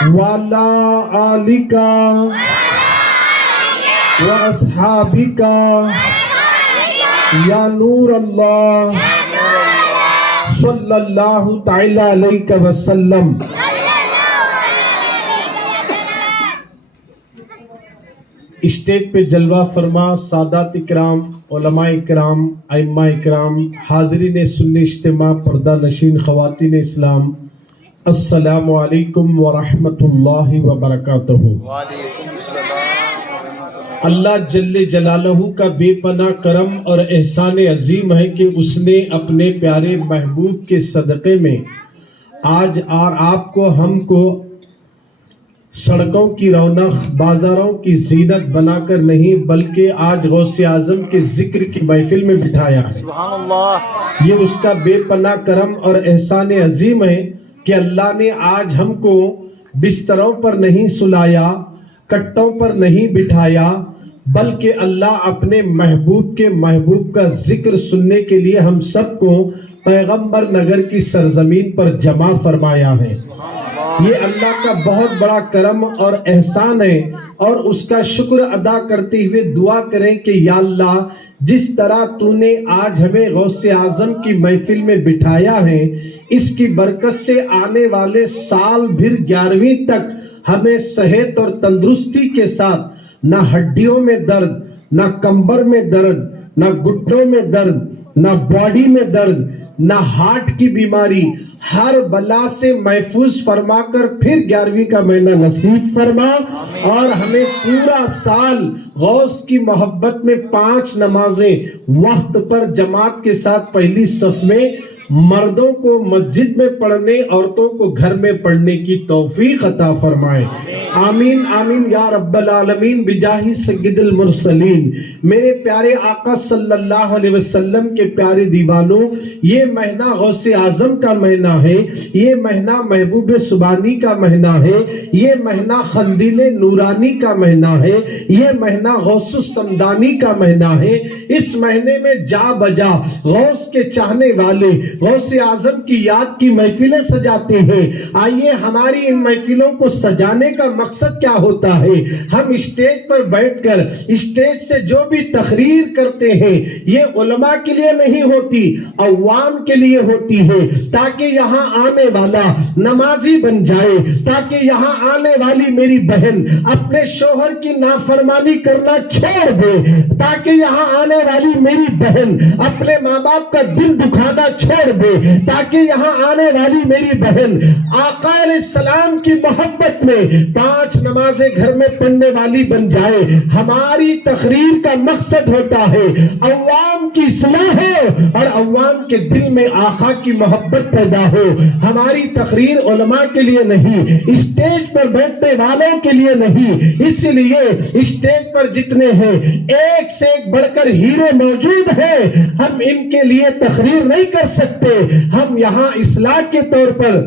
وعلی آلک واصحابک یا نور اللہ صلی اللہ تعالی علیہ وسلم۔ اسٹیج پہ جلوہ فرما سادات اکرام، علماء اکرام، ائمہ اکرام، حاضرین سنی اجتماع، پردہ نشین خواتین اسلام، السلام علیکم ورحمۃ اللہ وبرکاتہ۔ اللہ جل جلالہ کا بے پناہ کرم اور احسان عظیم ہے کہ اس نے اپنے پیارے محبوب کے صدقے میں آج اور آپ کو ہم کو سڑکوں کی رونق، بازاروں کی زینت بنا کر نہیں بلکہ آج غوث اعظم کے ذکر کی محفل میں بٹھایا ہے۔ سبحان اللہ۔ یہ اس کا بے پناہ کرم اور احسان عظیم ہے کہ اللہ نے آج ہم کو بستروں پر نہیں سلایا، کٹوں پر نہیں بٹھایا، بلکہ اللہ اپنے محبوب کے محبوب کا ذکر سننے کے لیے ہم سب کو پیغمبر نگر کی سرزمین پر جمع فرمایا ہے۔ یہ اللہ کا بہت بڑا کرم اور احسان ہے، اور اس کا شکر ادا کرتے ہوئے دعا کریں کہ یا اللہ جس طرح تو نے آج ہمیں غوث اعظم کی محفل میں بٹھایا ہے، اس کی برکت سے آنے والے سال بھر 11ویں تک ہمیں صحت اور تندرستی کے ساتھ نہ ہڈیوں میں درد، نہ کمبر میں درد، نہ گھٹنوں میں درد، نہ باڈی میں درد، نہ ہارٹ کی بیماری، ہر بلا سے محفوظ فرما کر پھر 11ویں کا مہینہ نصیب فرما، اور ہمیں پورا سال غوث کی محبت میں 5 نمازیں وقت پر جماعت کے ساتھ پہلی صف میں، مردوں کو مسجد میں پڑھنے، عورتوں کو گھر میں پڑھنے کی توفیق عطا فرمائے۔ آمین آمین یا رب العالمین بجاہ سید المرسلین۔ میرے پیارے آقا صلی اللہ علیہ وسلم کے پیارے دیوانوں، یہ مہینہ غوث اعظم کا مہینہ ہے، یہ مہینہ محبوب سبحانی کا مہینہ ہے، یہ مہینہ قندیل نورانی کا مہینہ ہے، یہ مہینہ غوث السمدانی کا مہینہ ہے۔ اس مہینے میں جا بجا غوث کے چاہنے والے غوث اعظم کی یاد کی محفلیں سجاتے ہیں۔ آئیے ہماری ان محفلوں کو سجانے کا مقصد کیا ہوتا ہے؟ ہم اسٹیج پر بیٹھ کر اسٹیج سے جو بھی تقریر کرتے ہیں یہ علماء کے لیے نہیں ہوتی، عوام کے لیے ہوتی ہے، تاکہ یہاں آنے والا نمازی بن جائے، تاکہ یہاں آنے والی میری بہن اپنے شوہر کی نافرمانی کرنا چھوڑ دے، تاکہ یہاں آنے والی میری بہن اپنے ماں باپ کا دل دکھانا چھوڑ دے، تاکہ یہاں آنے والی میری بہن آقا علیہ السلام کی محبت میں 5 نمازیں گھر میں پڑھنے والی بن جائے۔ ہماری تقریر کا مقصد ہوتا ہے عوام کی اصلاح ہو اور عوام کے دل میں آقا کی محبت پیدا ہو۔ ہماری تقریر علماء کے لیے نہیں، اسٹیج پر بیٹھنے والوں کے لیے نہیں، اس لیے اسٹیج پر جتنے ہیں ایک سے ایک بڑھ کر ہیرو موجود ہیں، ہم ان کے لیے تقریر نہیں کر سکتے، ہم یہاں اصلاح کے طور پر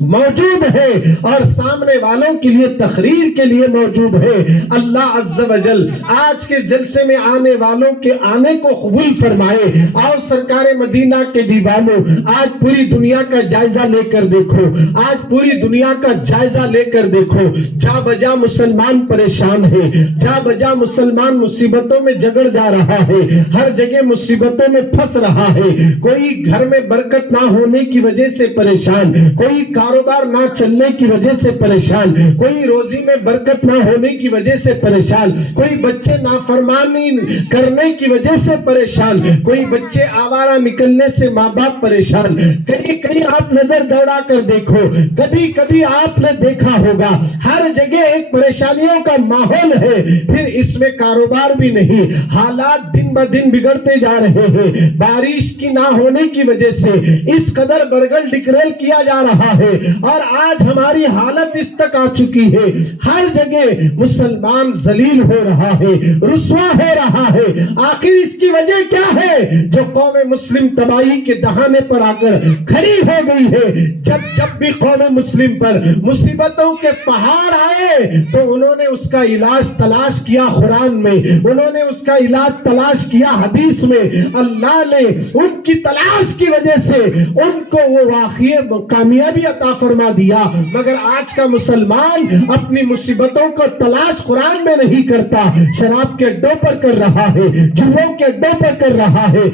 موجود ہے اور سامنے والوں کے لیے تقریر کے لیے موجود ہے۔ اللہ عز و جل آج کے جلسے میں آنے والوں کے آنے کو قبول فرمائے۔ اور سرکار مدینہ کے دیوانوں، آج پوری دنیا کا جائزہ لے کر دیکھو، آج پوری دنیا کا جائزہ لے کر دیکھو، جا بجا مسلمان پریشان ہے، جا بجا مسلمان مصیبتوں میں جگڑ جا رہا ہے، ہر جگہ مصیبتوں میں پھنس رہا ہے، کوئی گھر میں برکت نہ ہونے کی وجہ سے پریشان، کوئی کاروبار نہ چلنے کی وجہ سے پریشان، کوئی روزی میں برکت نہ ہونے کی وجہ سے پریشان، کوئی بچے نافرمانی کرنے کی وجہ سے پریشان، کوئی بچے آوارہ نکلنے سے ماں باپ پریشان۔ کہیں کہیں آپ نظر دوڑا کر دیکھو، کبھی کبھی آپ نے دیکھا ہوگا ہر جگہ ایک پریشانیوں کا ماحول ہے، پھر اس میں کاروبار بھی نہیں، حالات دن بہ دن بگڑتے جا رہے ہیں، بارش کی نہ ہونے کی وجہ سے اس قدر برگل ڈکریل کیا جا رہا ہے، اور آج ہماری حالت اس تک آ چکی ہے، ہر جگہ مسلمان ذلیل ہو رہا ہے، رسوا ہو رہا ہے۔ آخر اس کی وجہ کیا ہے؟ جو قوم مسلم تباہی کے دہانے پر آ کر کھڑی ہو گئی ہے۔ جب بھی قوم مسلم پر مصیبتوں کے پہاڑ آئے تو انہوں نے اس کا علاج تلاش کیا قرآن میں، انہوں نے اس کا علاج تلاش کیا حدیث میں۔ اللہ نے ان کی تلاش کی وجہ سے ان کو وہ واقعی کامیابی عطا عطا فرما دیا. مگر آج کا مسلمان اپنی مصیبتوں کو تلاش قرآن میں نہیں کرتا, شراب کے اڈوں پر کر رہا ہے, جوؤں کے اڈوں پر کر رہا ہے,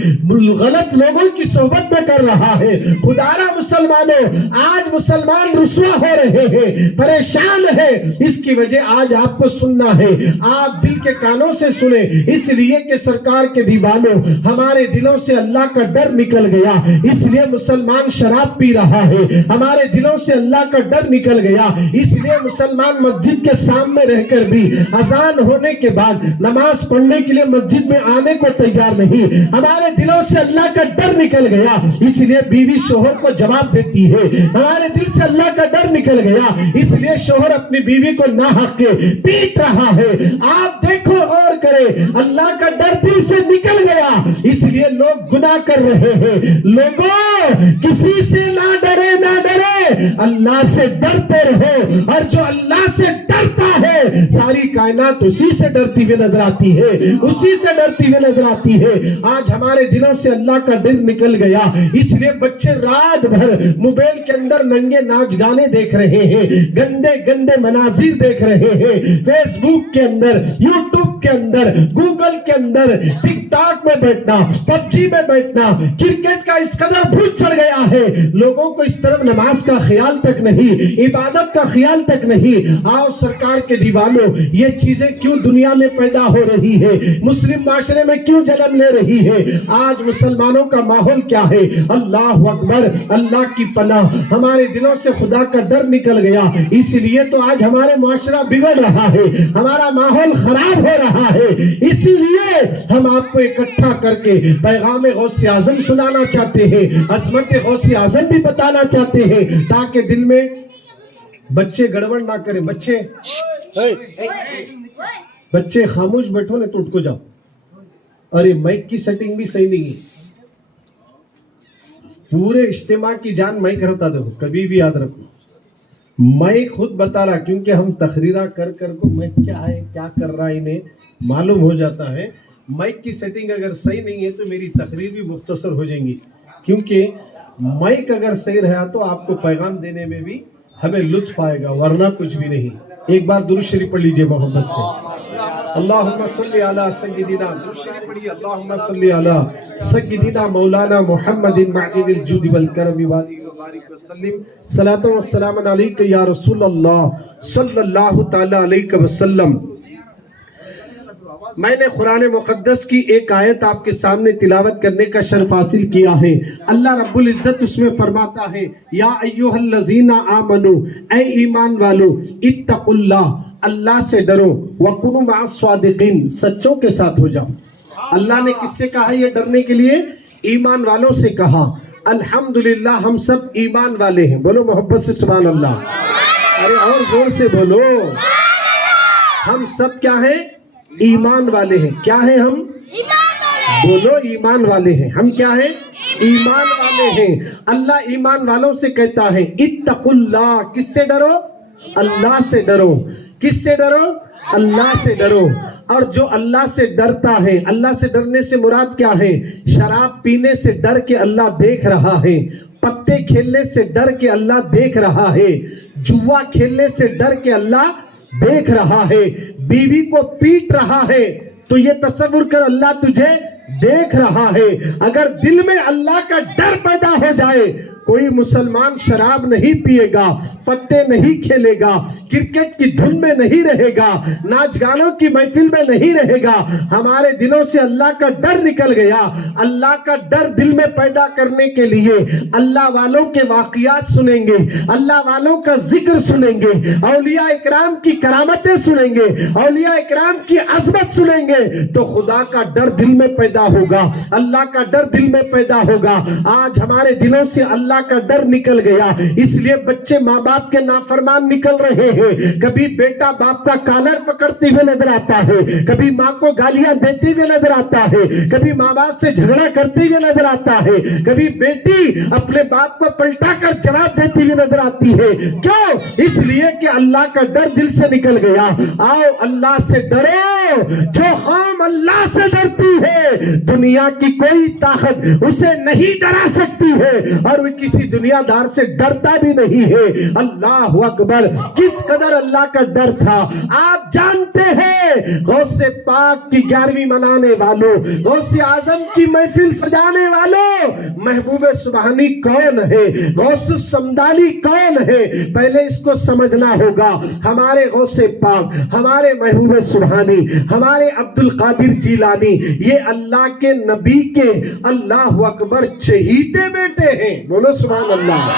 غلط لوگوں کی صحبت میں کر رہا ہے. خدارا مسلمانوں, آج مسلمان رسوا ہو رہے ہیں, پریشان ہے. اس کی وجہ آج آپ کو سننا ہے. آپ دل کے کانوں سے سنیں, اس لیے کہ سرکار کے دیوانوں, ہمارے دلوں سے اللہ کا ڈر نکل گیا, اس لیے مسلمان شراب پی رہا ہے. ہمارے دلوں سے اللہ کا ڈر نکل گیا, اس لیے مسلمان مسجد کے سامنے رہ کر بھی اذان ہونے کے بعد نماز پڑھنے کے لیے مسجد میں آنے کو تیار نہیں. ہمارے دلوں سے اللہ کا ڈر نکل گیا, اس لیے بیوی شوہر کو جواب دیتی ہے. ہمارے دل سے اللہ کا ڈر نکل گیا, اس لیے شوہر اپنی بیوی کو ناحق کے پیٹ رہا ہے. آپ دیکھو, غور کریں, اللہ کا ڈر دل سے نکل گیا, اس لیے لوگ گناہ کر رہے ہیں. لوگوں, کسی سے نہ ڈرے, نہ ڈرے, اللہ سے ڈرتے رہو. اور جو اللہ سے ڈرتا ہے, ساری کائنات اسی سے ڈرتی ہوئی نظر آتی ہے, اسی سے ڈرتی ہوئی نظر آتی ہے. آج ہمارے دلوں سے اللہ کا ڈر نکل گیا, اس لیے بچے رات بھر موبائل کے اندر ننگے ناچ گانے دیکھ رہے ہیں, گندے گندے مناظر دیکھ رہے ہیں, فیس بک کے اندر, یوٹیوب کے اندر, گوگل کے اندر, ٹک ٹاک میں بیٹھنا, پب جی میں بیٹھنا. کرکٹ کا اس قدر بھوت چڑھ گیا ہے, لوگوں کو اس طرف نماز کا خیال تک نہیں, عبادت کا خیال تک نہیں. آؤ سرکار کے دیوانوں, یہ چیزیں کیوں دنیا میں پیدا ہو رہی ہے, مسلم معاشرے میں کیوں جنم لے رہی ہے؟ آج مسلمانوں کا ماحول کیا ہے؟ اللہ اکبر, اللہ کی پناہ. ہمارے دلوں سے خدا کا ڈر نکل گیا, اس لیے تو آج ہمارے معاشرہ بگڑ رہا ہے, ہمارا ماحول خراب ہو رہا ہے. اسی لیے ہم آپ کو اکٹھا کر کے پیغام غوث اعظم سنانا چاہتے ہیں, عظمت غوث اعظم بھی بتانا چاہتے ہیں, تاکہ دل میں بچے گڑبڑ نہ کریں. بچے خاموش بیٹھو, نہیں تو اٹھ کو جاؤ. ارے مائک کی سیٹنگ بھی صحیح نہیں ہے. پورے اجتماع کی جان مائک رہتا, دیکھو کبھی بھی یاد رکھو, مائک خود بتا رہا, کیونکہ ہم تقریرہ کر کر کو مائک کیا ہے, کیا کر رہا ہے, انہیں معلوم ہو جاتا ہے. مائک کی سیٹنگ اگر صحیح نہیں ہے تو میری تقریر بھی مختصر ہو جائیں گی, کیونکہ مائک اگر صحیح رہا تو آپ کو پیغام دینے میں بھی ہمیں لطف آئے گا, ورنہ کچھ بھی نہیں. ایک بار درود شریف پڑھ لیجئے محمد سے. اللہم صلی علی سیدنا, درود شریف پڑھیے. اللہم صلی علی سیدنا مولانا محمد معدن الجود والکرم وآلہ وبارک وسلم. صلاۃ و سلام علیک یا رسول اللہ صلی اللہ تعالی علیہ وسلم. میں نے قرآن مقدس کی ایک آیت آپ کے سامنے تلاوت کرنے کا شرف حاصل کیا ہے. اللہ رب العزت اس میں فرماتا ہے, یا ایھا الذین آمنوا, اے ایمان والو, اتقوا اللہ, اللہ سے ڈرو, وَكُونُوا مَعَ الصَّادِقِينَ, سچوں کے ساتھ ہو جاؤ. اللہ نے کس سے کہا یہ ڈرنے کے لیے؟ ایمان والوں سے کہا. الحمدللہ ہم سب ایمان والے ہیں, بولو محبت سے سبحان اللہ. ارے اور زور سے بولو. ہم سب کیا ہیں؟ ایمان والے ہیں. کیا ہیں ہم؟ بولو ایمان والے ہیں. ہم کیا ہیں؟ ایمان والے ہیں. اللہ ایمان والوں سے کہتا ہے اتقوا اللہ, کس سے ڈرو؟ اللہ سے ڈرو. کس سے ڈرو؟ اللہ سے ڈرو. اور جو اللہ سے ڈرتا ہے, اللہ سے ڈرنے سے مراد کیا ہے؟ شراب پینے سے ڈر کے اللہ دیکھ رہا ہے, پتے کھیلنے سے ڈر کے اللہ دیکھ رہا ہے, جوا کھیلنے سے ڈر کے اللہ دیکھ رہا ہے, بیوی کو پیٹ رہا ہے, تو یہ تصور کر اللہ تجھے دیکھ رہا ہے. اگر دل میں اللہ کا ڈر پیدا ہو جائے, کوئی مسلمان شراب نہیں پیے گا, پتے نہیں کھیلے گا, کرکٹ کی دھن میں نہیں رہے گا, ناچ گانوں کی محفل میں نہیں رہے گا. ہمارے دلوں سے اللہ کا ڈر نکل گیا. اللہ کا ڈر دل میں پیدا کرنے کے لیے اللہ والوں کے واقعات سنیں گے, اللہ والوں کا ذکر سنیں گے, اولیاء اکرام کی کرامتیں سنیں گے, اولیاء اکرام کی عظمت سنیں گے, تو خدا کا ڈر دل میں پیدا ہوگا, اللہ کا ڈر دل میں پیدا ہوگا. آج ہمارے دلوں سے اللہ کا ڈر نکل گیا, اس لیے بچے ماں باپ کے نافرمان نکل رہے ہیں. کبھی بیٹا باپ کا کالر پکڑتے ہوئے نظر آتا ہے, کبھی ماں کو گالیاں دیتے ہوئے نظر آتا ہے, کبھی ماں باپ سے جھگڑا کرتے ہوئے نظر آتا ہے, کبھی بیٹی اپنے باپ کو پلٹا کر جواب دیتی ہوئی نظر آتی ہے. کیوں؟ اس لیے کہ اللہ کا ڈر دل سے نکل گیا. آؤ اللہ سے ڈرو. جو قوم اللہ سے ڈرتی ہے, دنیا کی کوئی طاقت اسے نہیں ڈرا سکتی ہے, اور किसी दुनियादार से डरता भी नहीं है। अल्लाह अकबर, किस कदर अल्लाह का डर था। आप जानते हैं गौसे पाक की 11वीं मनाने वालों, गौसे आजम की महफिल सजाने वालों, महबूब सुबहानी कौन है, गौस समदानी कौन है? पहले इसको समझना होगा। हमारे गौसे पाक, हमारे महबूब सुबहानी, हमारे अब्दुल कादिर जीलानी, ये अल्लाह के नबी के अल्लाह अकबर चहीते बेटे हैं। बोलो सुभान अल्लाह,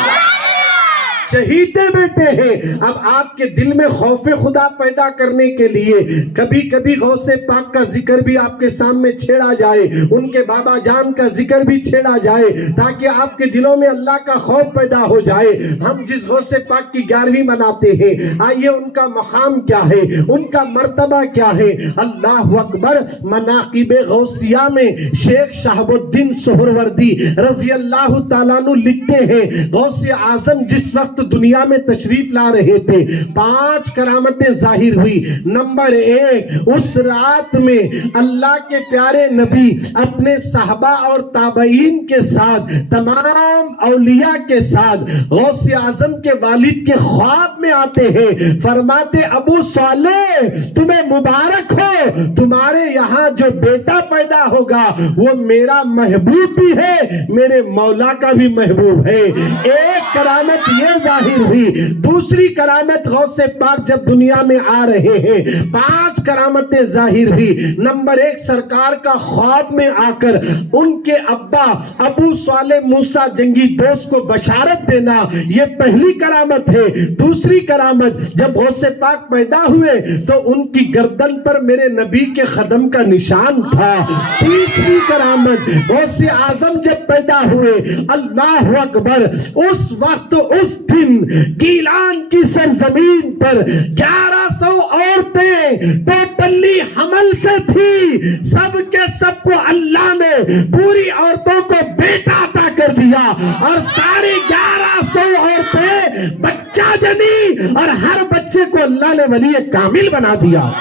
चहीते बेटे हैं। अब आपके दिल में खौफ खुदा पैदा करने के लिए कभी कभी गौसे पाक का जिक्र भी आपके सामने छेड़ा जाए, उनके बाबा जान का जिक्र भी छेड़ा जाए, ताकि आपके दिलों में अल्लाह का खौफ पैदा हो जाए। हम जिस गौसे पाक की 11वीं मनाते हैं, आइए उनका मकाम क्या है, उनका मर्तबा क्या है। अल्लाह अकबर, मनाकिब गौसिया में शेख शहाबुद्दीन सोहरवर्दी रजी अल्लाह ताला अन्हु लिखते हैं, गौसे आजम जिस वक्त दुनिया में तशरीफ ला रहे थे, 5 करामतें जाहिर हुई। नंबर 1, उस रात में अल्लाह के प्यारे नबी अपने साहबा और ताबईन के साथ, तमाम औलिया के साथ गौसे आजम के वालिद के ख्वाब में आते हैं। फरमाते, अबू साले तुम्हें मुबारक हो, तुम्हारे यहाँ जो बेटा पैदा होगा वो मेरा महबूब भी है, मेरे मौला का भी महबूब है। एक करामत ये जाहिर हुई। दूसरी करामत, गौसे पाक जब दुनिया में आ रहे हैं, 5 करामतें जाहिर हुई। नंबर 1, सरकार का ख्वाब में आकर उनके अब्बा अबू साले मूसा जंगी दोस्त को बशारत देना, ये पहली करामत है। दूसरी करामत, जब गौसे पाक पैदा हुए तो उनकी गर्दन पर मेरे नबी के कदम का निशान था। तीसरी करामत, गौसे आजम जब पैदा हुए, अल्लाह अकबर, उस वक्त उस दिन गीलान की सरजमीन पर 1100 औरतें टोटली हमल से थी। सब के सबको अल्लाह ने पूरी औरतों को बेटा अता कर दिया और सारी 1100 औरतें बच्चा जनी, और हर बच्चे को अल्लाह ने वली कामिल बना दिया।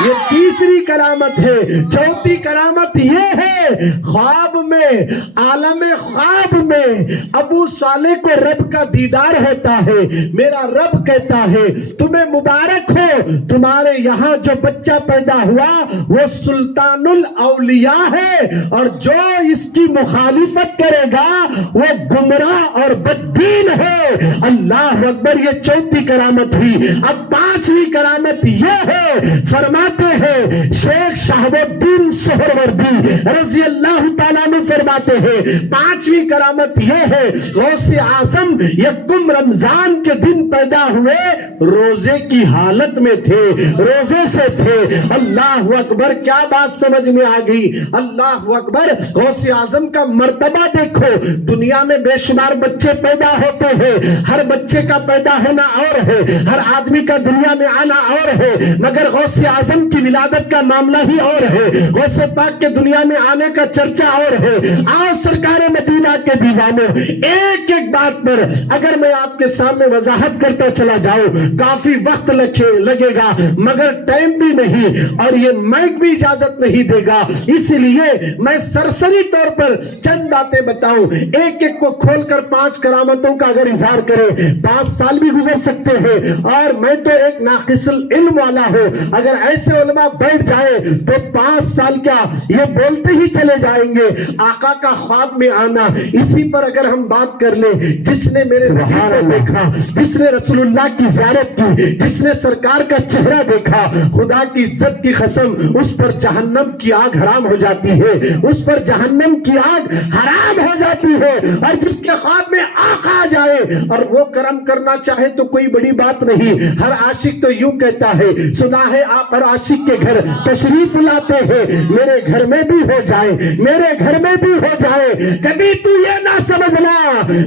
ये तीसरी करामत है। चौथी करामत ये है, ख्वाब में, आलम ख्वाब में अबू साले को रब का दीदार होता है। मेरा रब कहता है, तुम्हें मुबारक हो, तुम्हारे यहाँ जो बच्चा पैदा हुआ वो सुल्तानुल औलिया है, और जो इसकी मुखालिफत करेगा वो गुमराह और बददीन है। अल्लाह अकबर, ये चौथी करामत हुई। अब 5वीं करामत ये है, फरमा हैं शेख शहाबुद्दीन सोहरवर्दी रजी अल्लाह ताला अन्हु फरमाते हैं, 5वीं करामत यह है, गौसे आजम यकम रमजान के दिन पैदा हुए, रोजे की हालत में थे, रोजे से थे। अल्लाह अकबर, क्या बात समझ में आ गई। अल्लाह अकबर, गौसे आजम का मर्तबा देखो। दुनिया में बेशुमार बच्चे पैदा होते हैं, हर बच्चे का पैदा होना और है, हर आदमी का दुनिया में आना और है, मगर गौसे आजम की विलादत का मामला ही और है, गौसे पाक के दुनिया में आने का चर्चा और है। आओ सरकार मदीना के दीवानों, एक एक बात पर अगर मैं आपके सामने वजाहत करता चला जाऊं, काफी वक्त लगेगा, मगर टाइम भी नहीं और ये माइक भी इजाजत नहीं देगा। इसलिए मैं सरसरी तौर पर चंद बातें बताऊं, एक एक को खोलकर 5 करामतों का अगर इजहार करें 5 साल भी गुजर सकते हैं। और मैं तो एक नाकिसुल इल्म वाला हूं, अगर ऐसे उलमा बैठ जाए तो 5 साल क्या ये बोलते ही चले जाएंगे। आका का ख्वाब में आना, इसी पर अगर हम बात कर ले, जिसने मेरे नबी को देखा, जिसने रसूलुल्लाह की ज़ियारत की, जिसने सरकार का चेहरा देखा, खुदा की इज्जत की कसम, उस पर जहन्नम की आग हराम हो जाती है, उस पर जहन्नम की आग हराम हो जाती है। और जिसके ख्वाब में आका आ जाए और वो करम करना चाहे तो कोई बड़ी बात नहीं। हर आशिक तो यूं कहता है, सुना है आप हर आशिक के घर तशरीफ लाते हैं, मेरे घर में भी हो जाए, मेरे घर में भी हो जाए। कभी तू ये ना समझना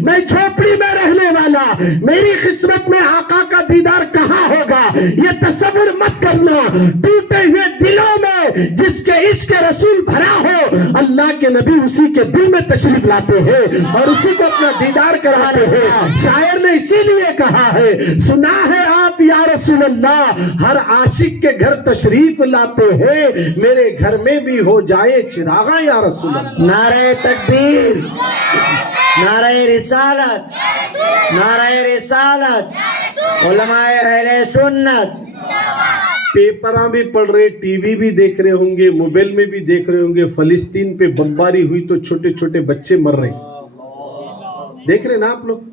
मैं झोपड़ी में रहने वाला, मेरी किस्मत में आका का दीदार कहाँ होगा, ये तसव्वुर मत करना। टूटे हुए दिलों में जिसके इश्क रसूल भरा हो, अल्लाह के नबी उसी के दिल में तशरीफ लाते हैं और उसी को अपना दीदार कराते हैं। शायर ने इसीलिए कहा है, सुना है आप या रसूल अल्लाह, हर आशिक के घर तशरीफ लाते हैं, मेरे घर में भी हो जाए चिरागा या रसूल अल्लाह। नारे तकबीर। नारे रिसालत, नारे रिसालत, उलमाए अहले सुन्नत। पेपर भी पढ़ रहे, टीवी भी देख रहे होंगे, मोबाइल में भी देख रहे होंगे, फलस्तीन पे बमबारी हुई तो छोटे छोटे बच्चे मर रहे, देख रहे ना आप लोग।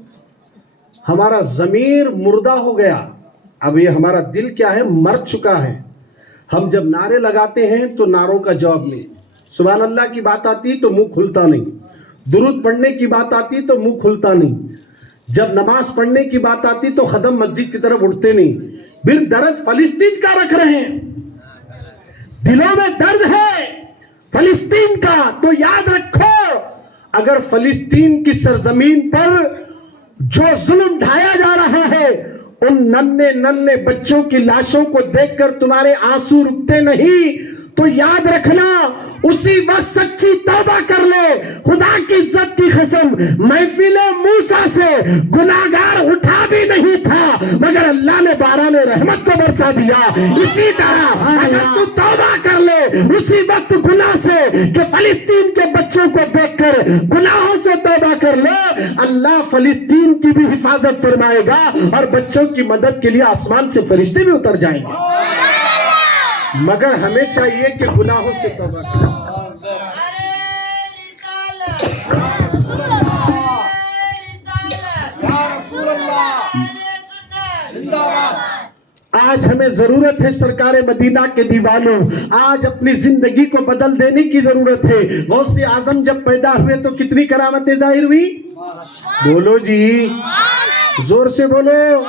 हमारा जमीर मुर्दा हो गया, अब ये हमारा दिल क्या है, मर चुका है। हम जब नारे लगाते हैं तो नारों का जवाब नहीं, सुभान अल्लाह की बात आती तो मुंह खुलता नहीं, दुरूद पढ़ने की बात आती तो मुंह खुलता नहीं, जब नमाज पढ़ने की बात आती तो कदम मस्जिद की तरफ उठते नहीं। फिर दर्द फलस्तीन का रख रहे हैं, दिलों में दर्द है फलस्तीन का, तो याद रखो अगर फलस्तीन की सरजमीन पर जो जुल्म ढाया जा रहा है, उन नन्हे नन्हे बच्चों की लाशों को देखकर तुम्हारे आंसू रुकते नहीं, तो याद रखना उसी वक्त सच्ची तौबा कर ले। खुदा की इज्जत की कसम, महफिल मूसा से गुनाहगार उठा भी नहीं था, मगर अल्लाह ने बारान रहमत को बरसा दिया। इसी तरह अगर तू तौबा कर ले उसी वक्त गुनाह से, कि फलस्तीन के बच्चों को देखकर गुनाहों से तौबा कर ले, अल्लाह फलस्तीन की भी हिफाजत फरमाएगा और बच्चों की मदद के लिए आसमान से फरिश्ते भी उतर जाएंगे। मगर हमें चाहिए कि गुनाहों से तौबा करें। आज हमें जरूरत है सरकार मदीना के दीवानों, आज अपनी जिंदगी को बदल देने की जरूरत है। गौस आजम जब पैदा हुए तो कितनी करामतें जाहिर हुई, बोलो जी, जोर से बोलो।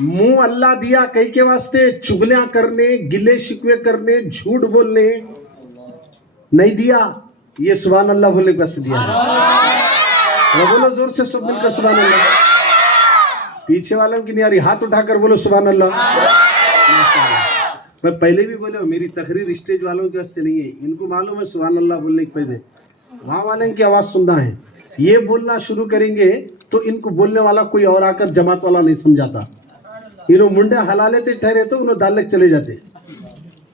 मुंह अल्लाह दिया कई के वास्ते, चुगलियां करने, गिले शिकवे करने, झूठ बोलने नहीं दिया, ये सुभान अल्लाह बोले बस दिया। बोलो जोर से सब मिलकर सुभान अल्लाह। पीछे वालों की नहीं आ रही, हाथ उठाकर बोलो सुभान अल्लाह। मैं पहले भी बोले मेरी तकरीर स्टेज वालों के वास्ते नहीं है, इनको मालूम है सुभान अल्लाह बोलने के फायदे, वहां वाले की आवाज सुनना है। ये बोलना शुरू करेंगे तो इनको बोलने वाला कोई और आकर जमात वाला नहीं समझाता। इन्हों मुंडे हला लेते ठहरे तो उन्होंने दालक चले जाते।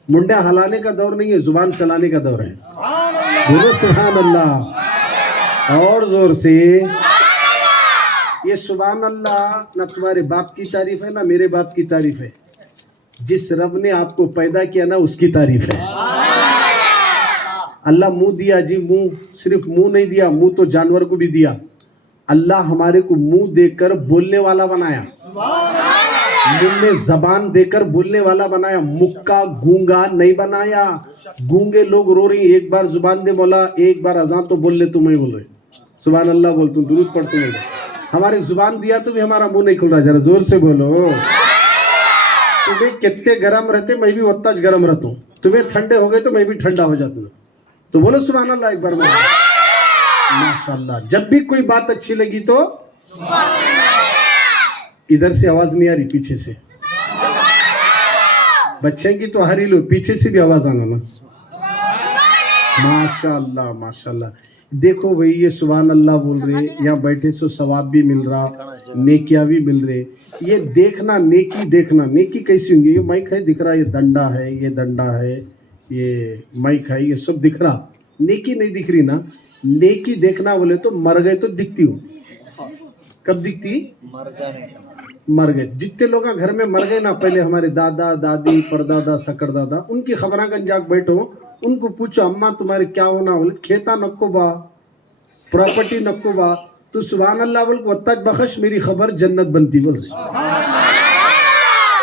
मुंडे हलाने का दौर नहीं है, जुबान चलाने का दौर है। बोलो सुभान अल्लाह और जोर से। ये सुभान अल्लाह ना तुम्हारे बाप की तारीफ है ना मेरे बाप की तारीफ है, जिस रब ने आपको पैदा किया ना उसकी तारीफ है। अल्लाह मुंह दिया जी, मुंह सिर्फ मुंह नहीं दिया, मुंह तो जानवर को भी दिया। अल्लाह हमारे को मुंह देकर बोलने वाला बनाया, मुंह में जबान देकर बोलने वाला बनाया, मुक्का गूंगा नहीं बनाया। गूंगे लोग रो रही, एक बार जुबान दे बोला, एक बार अजान तो बोल ले, तुम्हें बोल रहे सुभान अल्लाह बोल, तुम दुरूद पढ़ते हो। हमारी जुबान दिया तो भी हमारा मुंह नहीं खुल रहा, जरा जोर से बोलो। तुम्हें कितने गर्म रहते, मैं भी उतना गर्म रहता हूँ, तुम्हें ठंडे हो गए तो मैं भी ठंडा हो जाता हूँ, तो बोलो सुभान अल्लाह एक बार। माशाअल्लाह। जब भी कोई बात अच्छी लगी तो इधर से आवाज नहीं आ रही, पीछे से बच्चे की तो हरी लो, पीछे से भी आवाज आना ना। माशाअल्लाह माशाअल्लाह। देखो भाई ये सुभान अल्लाह बोल रहे, यहाँ बैठे सो सवाब भी मिल रहा, नेकियां भी मिल रहे। ये देखना नेकी, देखना नेकी कैसी होंगी। ये माइक है दिख रहा, ये डंडा है, ये डंडा है, ये माइक है, ये सब दिख रहा, नेकी नहीं दिख रही ना। नेकी देखना बोले तो मर गए तो दिखती हो, कब दिखती, मर गए। जितने लोग घर में मर गए ना, पहले हमारे दादा दादी परदादा सकरदादा, उनकी खबरां जाग बैठो, उनको पूछो अम्मा तुम्हारे क्या होना, बोले खेता नक्को बा, प्रॉपर्टी नक्को बा, तो सुभान अल्लाह बोल को अत्ताज बख्श मेरी खबर जन्नत बनती बोल।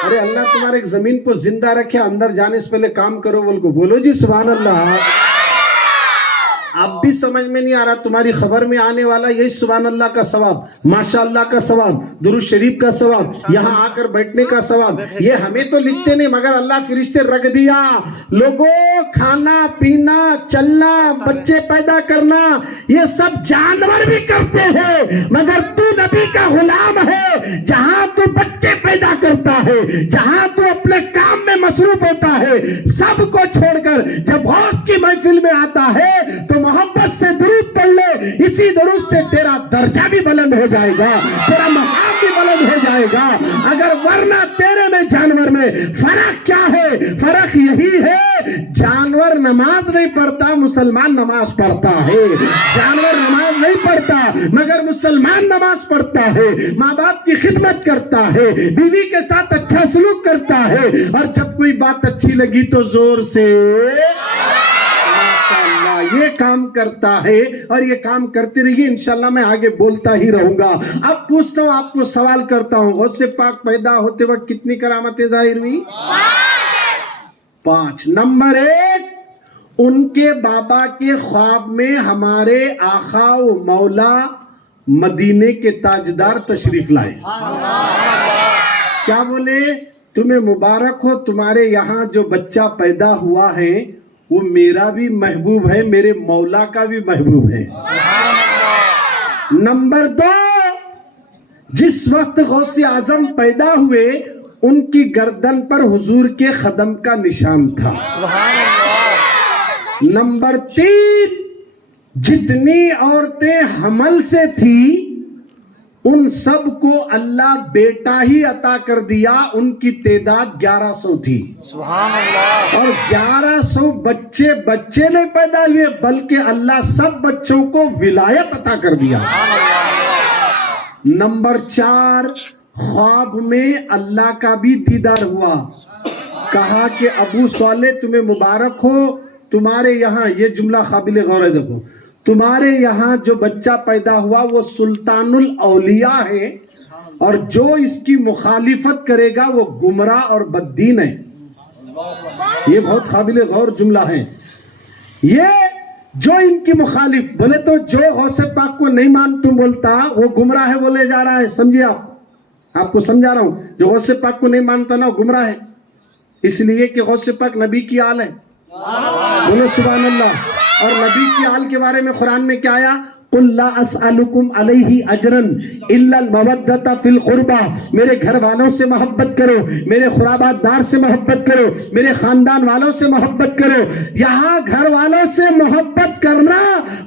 अरे अल्लाह तुम्हारे एक जमीन को जिंदा रखे, अंदर जाने से पहले काम करो बोल को, बोलो जी सुभान अल्लाह। अब भी समझ में नहीं आ रहा, तुम्हारी खबर में आने वाला यही सुभान अल्लाह का सवाब, माशाअल्लाह का सवाब, दुरूद शरीफ का सवाब, यहाँ आकर बैठने का सवाब। ये हमें तो लिखते नहीं, मगर अल्लाह फरिश्ते रख दिया। लोगों खाना पीना चलना बच्चे पैदा करना ये सब जानवर भी करते हैं, मगर तू नबी का गुलाम है। जहाँ तू बच्चे पैदा करता है, जहाँ तू अपने काम में मसरूफ होता है, सबको छोड़कर जब गौस की महफिल में आता है तो मोहब्बत से दुरूद पढ़ ले, इसी दुरूद से तेरा दर्जा भी बुलंद हो जाएगा, तेरा मकाम भी बुलंद हो जाएगा। अगर वरना तेरे में जानवर में फर्क क्या है, फर्क यही है जानवर नमाज नहीं पढ़ता, मुसलमान नमाज पढ़ता है। जानवर नमाज नहीं पढ़ता मगर मुसलमान नमाज पढ़ता है, माँ बाप की खिदमत करता है, बीवी के साथ अच्छा सलूक करता है, और जब कोई बात अच्छी लगी तो जोर से माशाअल्लाह ये काम करता है। और ये काम करते रहिए, इंशाल्लाह मैं आगे बोलता ही रहूंगा। अब पूछता हूँ, आपको सवाल करता हूँ, गौसे पाक पैदा होते वक्त कितनी करामतें जाहिर हुई? 5। नंबर 1, उनके बाबा के ख्वाब में हमारे आका व मौला मदीने के ताजदार तशरीफ लाए। क्या बोले? तुम्हें मुबारक हो, तुम्हारे यहाँ जो बच्चा पैदा हुआ है वो मेरा भी महबूब है, मेरे मौला का भी महबूब है। नंबर 2, जिस वक्त गौसे आजम पैदा हुए उनकी गर्दन पर हुजूर के कदम का निशान था। नंबर 3, जितनी औरतें हमल से थी उन सब को अल्लाह बेटा ही अता कर दिया, उनकी तादाद 1100 थी। और 1100 बच्चे नहीं पैदा हुए बल्कि अल्लाह सब बच्चों को विलायत अता कर दिया। नंबर 4, ख्वाब में अल्लाह का भी दीदार हुआ। कहा कि अबू साले तुम्हें मुबारक हो, तुम्हारे यहाँ, ये जुमला काबिल गौर है, देखो, तुम्हारे यहाँ जो बच्चा पैदा हुआ वो सुल्तानुल औलिया है, और जो इसकी मुखालिफत करेगा वो गुमराह और बद्दीन है। ये बहुत काबिल गौर जुमला है। ये जो इनकी मुखालिफ, बोले तो जो गौसे पाक को नहीं मानता बोलता वो गुमराह है बोले जा रहा है। समझिए, आपको समझा रहा हूं, जो गौसे पाक को नहीं मानता ना वो गुमराह है, इसलिए कि गौसे पाक नबी की आल है। बोलो सुभान अल्लाह। और नबी की आल के बारे में कुरान में क्या आया? कुल ला अस्अलुकुम अलैहि अजरन इल्लल मवद्दता फिल कुर्बा। मेरे घर वालों से मोहब्बत करो, मेरे खुराबादार से मोहब्बत करो, मेरे खानदान वालों से मोहब्बत करो। यहाँ घर वालों से मोहब्बत करना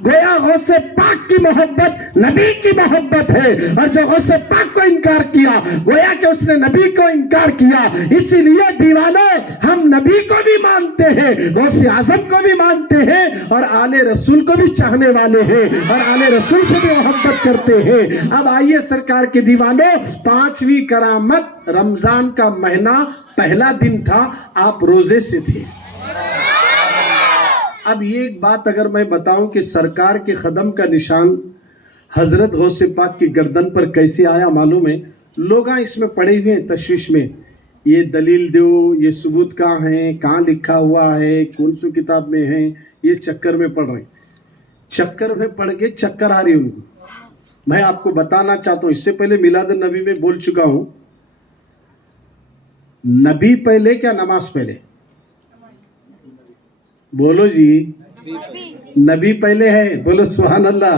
गोया गौसे पाक की मोहब्बत नबी की मोहब्बत है, और जो गौसे पाक को इनकार किया गोया कि उसने नबी को इनकार किया। इसीलिए दीवाने हम नबी को भी मानते हैं, गौसे आजम को भी मानते हैं, और आले रसूल को भी चाहने वाले हैं, और आले रसूल से भी मोहब्बत करते हैं। अब आइए सरकार के दीवानों, 5वीं करामत, रमजान का महीना, पहला दिन था, आप रोजे से थे। अब ये एक बात अगर मैं बताऊं कि सरकार के कदम का निशान हजरत गौसे पाक की गर्दन पर कैसे आया मालूम है? लोग इसमें पड़े हुए हैं तशवीश में, ये दलील दो, ये सबूत कहाँ है, कहाँ लिखा हुआ है, कौन सी किताब में है, ये चक्कर में पड़ रहे हैं। चक्कर में पड़ के चक्कर आ रही उनको। मैं आपको बताना चाहता हूं, इससे पहले मिलाद नबी में बोल चुका हूं, नबी पहले क्या नमाज पहले? बोलो जी, नबी पहले है, बोलो सुभान अल्लाह।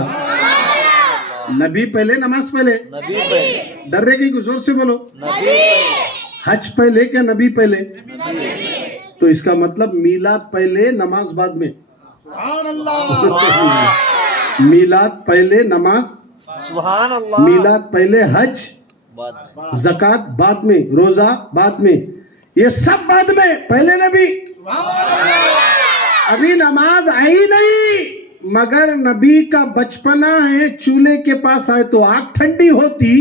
नबी पहले नमाज पहले? डर रहे कि जोर से बोलो। हज पहले क्या नबी पहले? तो इसका मतलब मिलाद पहले नमाज बाद में। मिलाद पहले नमाज, सुभान अल्लाह। मिलाद पहले, हज, ज़कात बाद में, रोजा बाद में, ये सब बाद में, पहले नबी। अभी नमाज आई नहीं, मगर नबी का बचपना है, चूल्हे के पास आए तो आग ठंडी होती,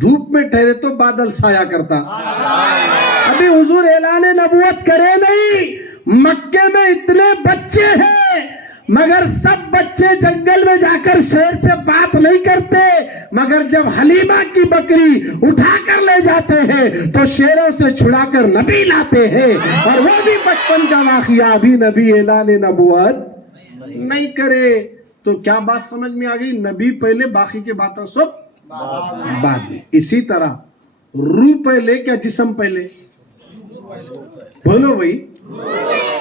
धूप में ठहरे तो बादल साया करता। अभी हुजूर ऐलान नबूवत करे नहीं, मक्के में इतने बच्चे हैं मगर सब बच्चे जंगल में जाकर शेर से बात नहीं करते, मगर जब हलीमा की बकरी उठा कर ले जाते हैं तो शेरों से छुड़ाकर नबी लाते हैं, और वो भी बचपन का वाक़िया। अभी नबी ऐलान नबूवत नहीं करे तो क्या बात समझ में आ गई? नबी पहले, बाकी के बातें सब बाद में। इसी तरह रूह पहले क्या जिस्म पहले? बोलो भाई,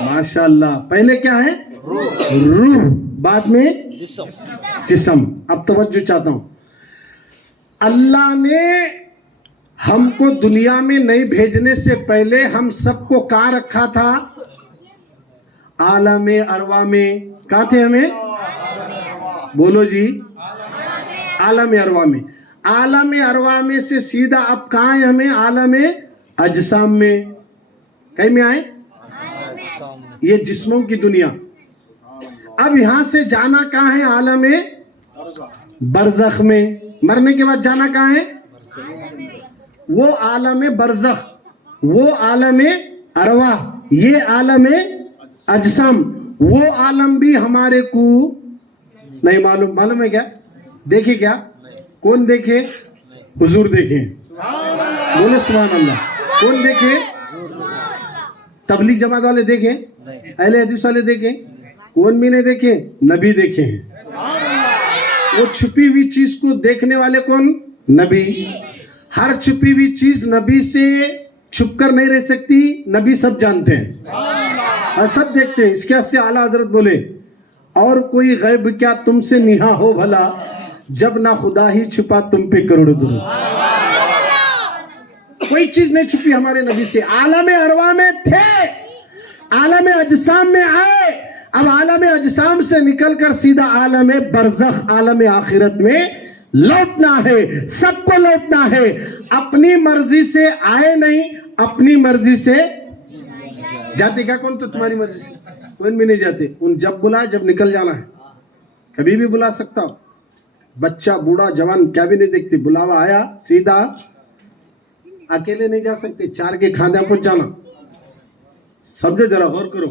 माशाल्लाह। पहले क्या है? रूह, बाद में जिस्म। अब तवज्जो चाहता हूं, अल्लाह ने हमको दुनिया में नहीं भेजने से पहले हम सबको कहाँ रखा था? आलम अरवा में। कहाँ थे हमें? बोलो जी, आलम अरवा में। आलम अरवा में से सीधा अब कहाँ है हमें? आलम अजसाम में। कहीं में आए? یہ جسموں کی دنیا. اب یہاں سے جانا کہاں ہے؟ عالم برزخ میں. مرنے کے بعد جانا کہاں ہے؟ وہ عالم برزخ، وہ عالم ارواح، یہ عالم اجسام. وہ عالم بھی ہمارے کو نہیں معلوم. معلوم ہے کیا؟ دیکھے کیا؟ کون دیکھے؟ حضور دیکھے. بولے سبحان اللہ. کون دیکھے؟ تبلیغ جماعت والے دیکھیں، اہل حدیث والے دیکھیں. کون بھی نہیں دیکھے؟ نبی دیکھے ہیں. وہ چھپی ہوئی چیز کو دیکھنے والے کون؟ نبی. ہر چھپی ہوئی چیز نبی سے چھپ کر نہیں رہ سکتی. نبی سب جانتے ہیں اور سب دیکھتے ہیں. اس کے سے اعلیٰ حضرت بولے اور کوئی غیب کیا تم سے نہا ہو بھلا، جب نہ خدا ہی چھپا تم پہ کروڑوں درود. کوئی چیز نہیں چھپی ہمارے نبی سے. عالم ارواح میں تھے، عالم اجسام میں آئے. اب عالم اجسام سے نکل کر سیدھا عالم برزخ، عالم آخرت میں لوٹنا ہے. سب کو لوٹنا ہے. اپنی مرضی سے آئے نہیں، اپنی مرضی سے جاتے. کیا کون تو تمہاری مرضی سے؟ کوئی بھی نہیں جاتے. ان جب بلائے جب نکل جانا ہے. کبھی بھی بلا سکتا ہو. بچہ بوڑھا جوان کیا بھی نہیں دیکھتے. بلاوا آیا سیدھا. اکیلے نہیں جا سکتے، 4 کے کھاندے پہنچ جانا. سمجھو ذرا غور کرو.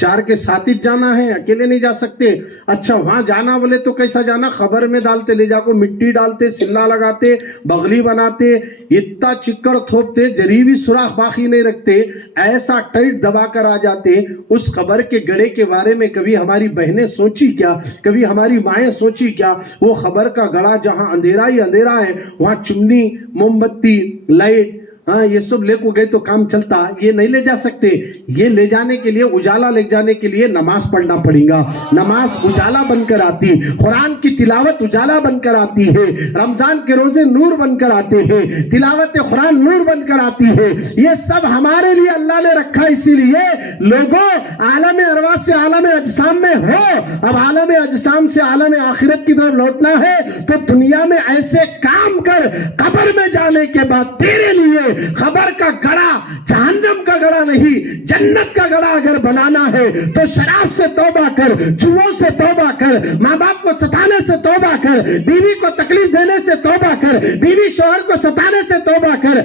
4 کے ساتھ ہی جانا ہے، اکیلے نہیں جا سکتے. اچھا وہاں جانا بولے تو کیسا جانا؟ خبر میں ڈالتے، لے جا کو مٹی ڈالتے، سلا لگاتے، بغلی بناتے، اتنا چکر تھوپتے، جری بھی سوراخ باقی نہیں رکھتے. ایسا ٹائٹ دبا کر آ جاتے. اس خبر کے گڑے کے بارے میں کبھی ہماری بہنیں سوچی کیا؟ کبھی ہماری مائیں سوچی کیا؟ وہ خبر کا گڑا جہاں اندھیرا ہی اندھیرا ہے، وہاں چمنی، موم بتی، لائٹ، ہاں یہ سب لے کو گئے تو کام چلتا. یہ نہیں لے جا سکتے. یہ لے جانے کے لیے، اجالا لے جانے کے لیے نماز پڑھنا پڑے گا. نماز اجالا بن کر آتی، قرآن کی تلاوت اجالا بن کر آتی ہے، رمضان کے روزے نور بن کر آتے ہیں، تلاوت قرآن نور بن کر آتی ہے. یہ سب ہمارے لیے اللہ نے رکھا. اسی لیے لوگوں عالم ارواح سے عالم اجسام میں ہو. اب عالم اجسام سے عالم آخرت کی طرف لوٹنا ہے تو دنیا میں ایسے کام کر، قبر میں جانے کے بعد تیرے لیے خبر کا گڑا، جہنم کا گڑا نہیں، جنت کا گڑا اگر بنانا ہے تو شراب سے توبہ کر، جوؤں سے توبہ کر، ماں باپ کو ستانے سے توبہ کر، بیوی کو تکلیف دینے سے توبہ کر، بیوی شوہر کو ستانے سے توبہ کر،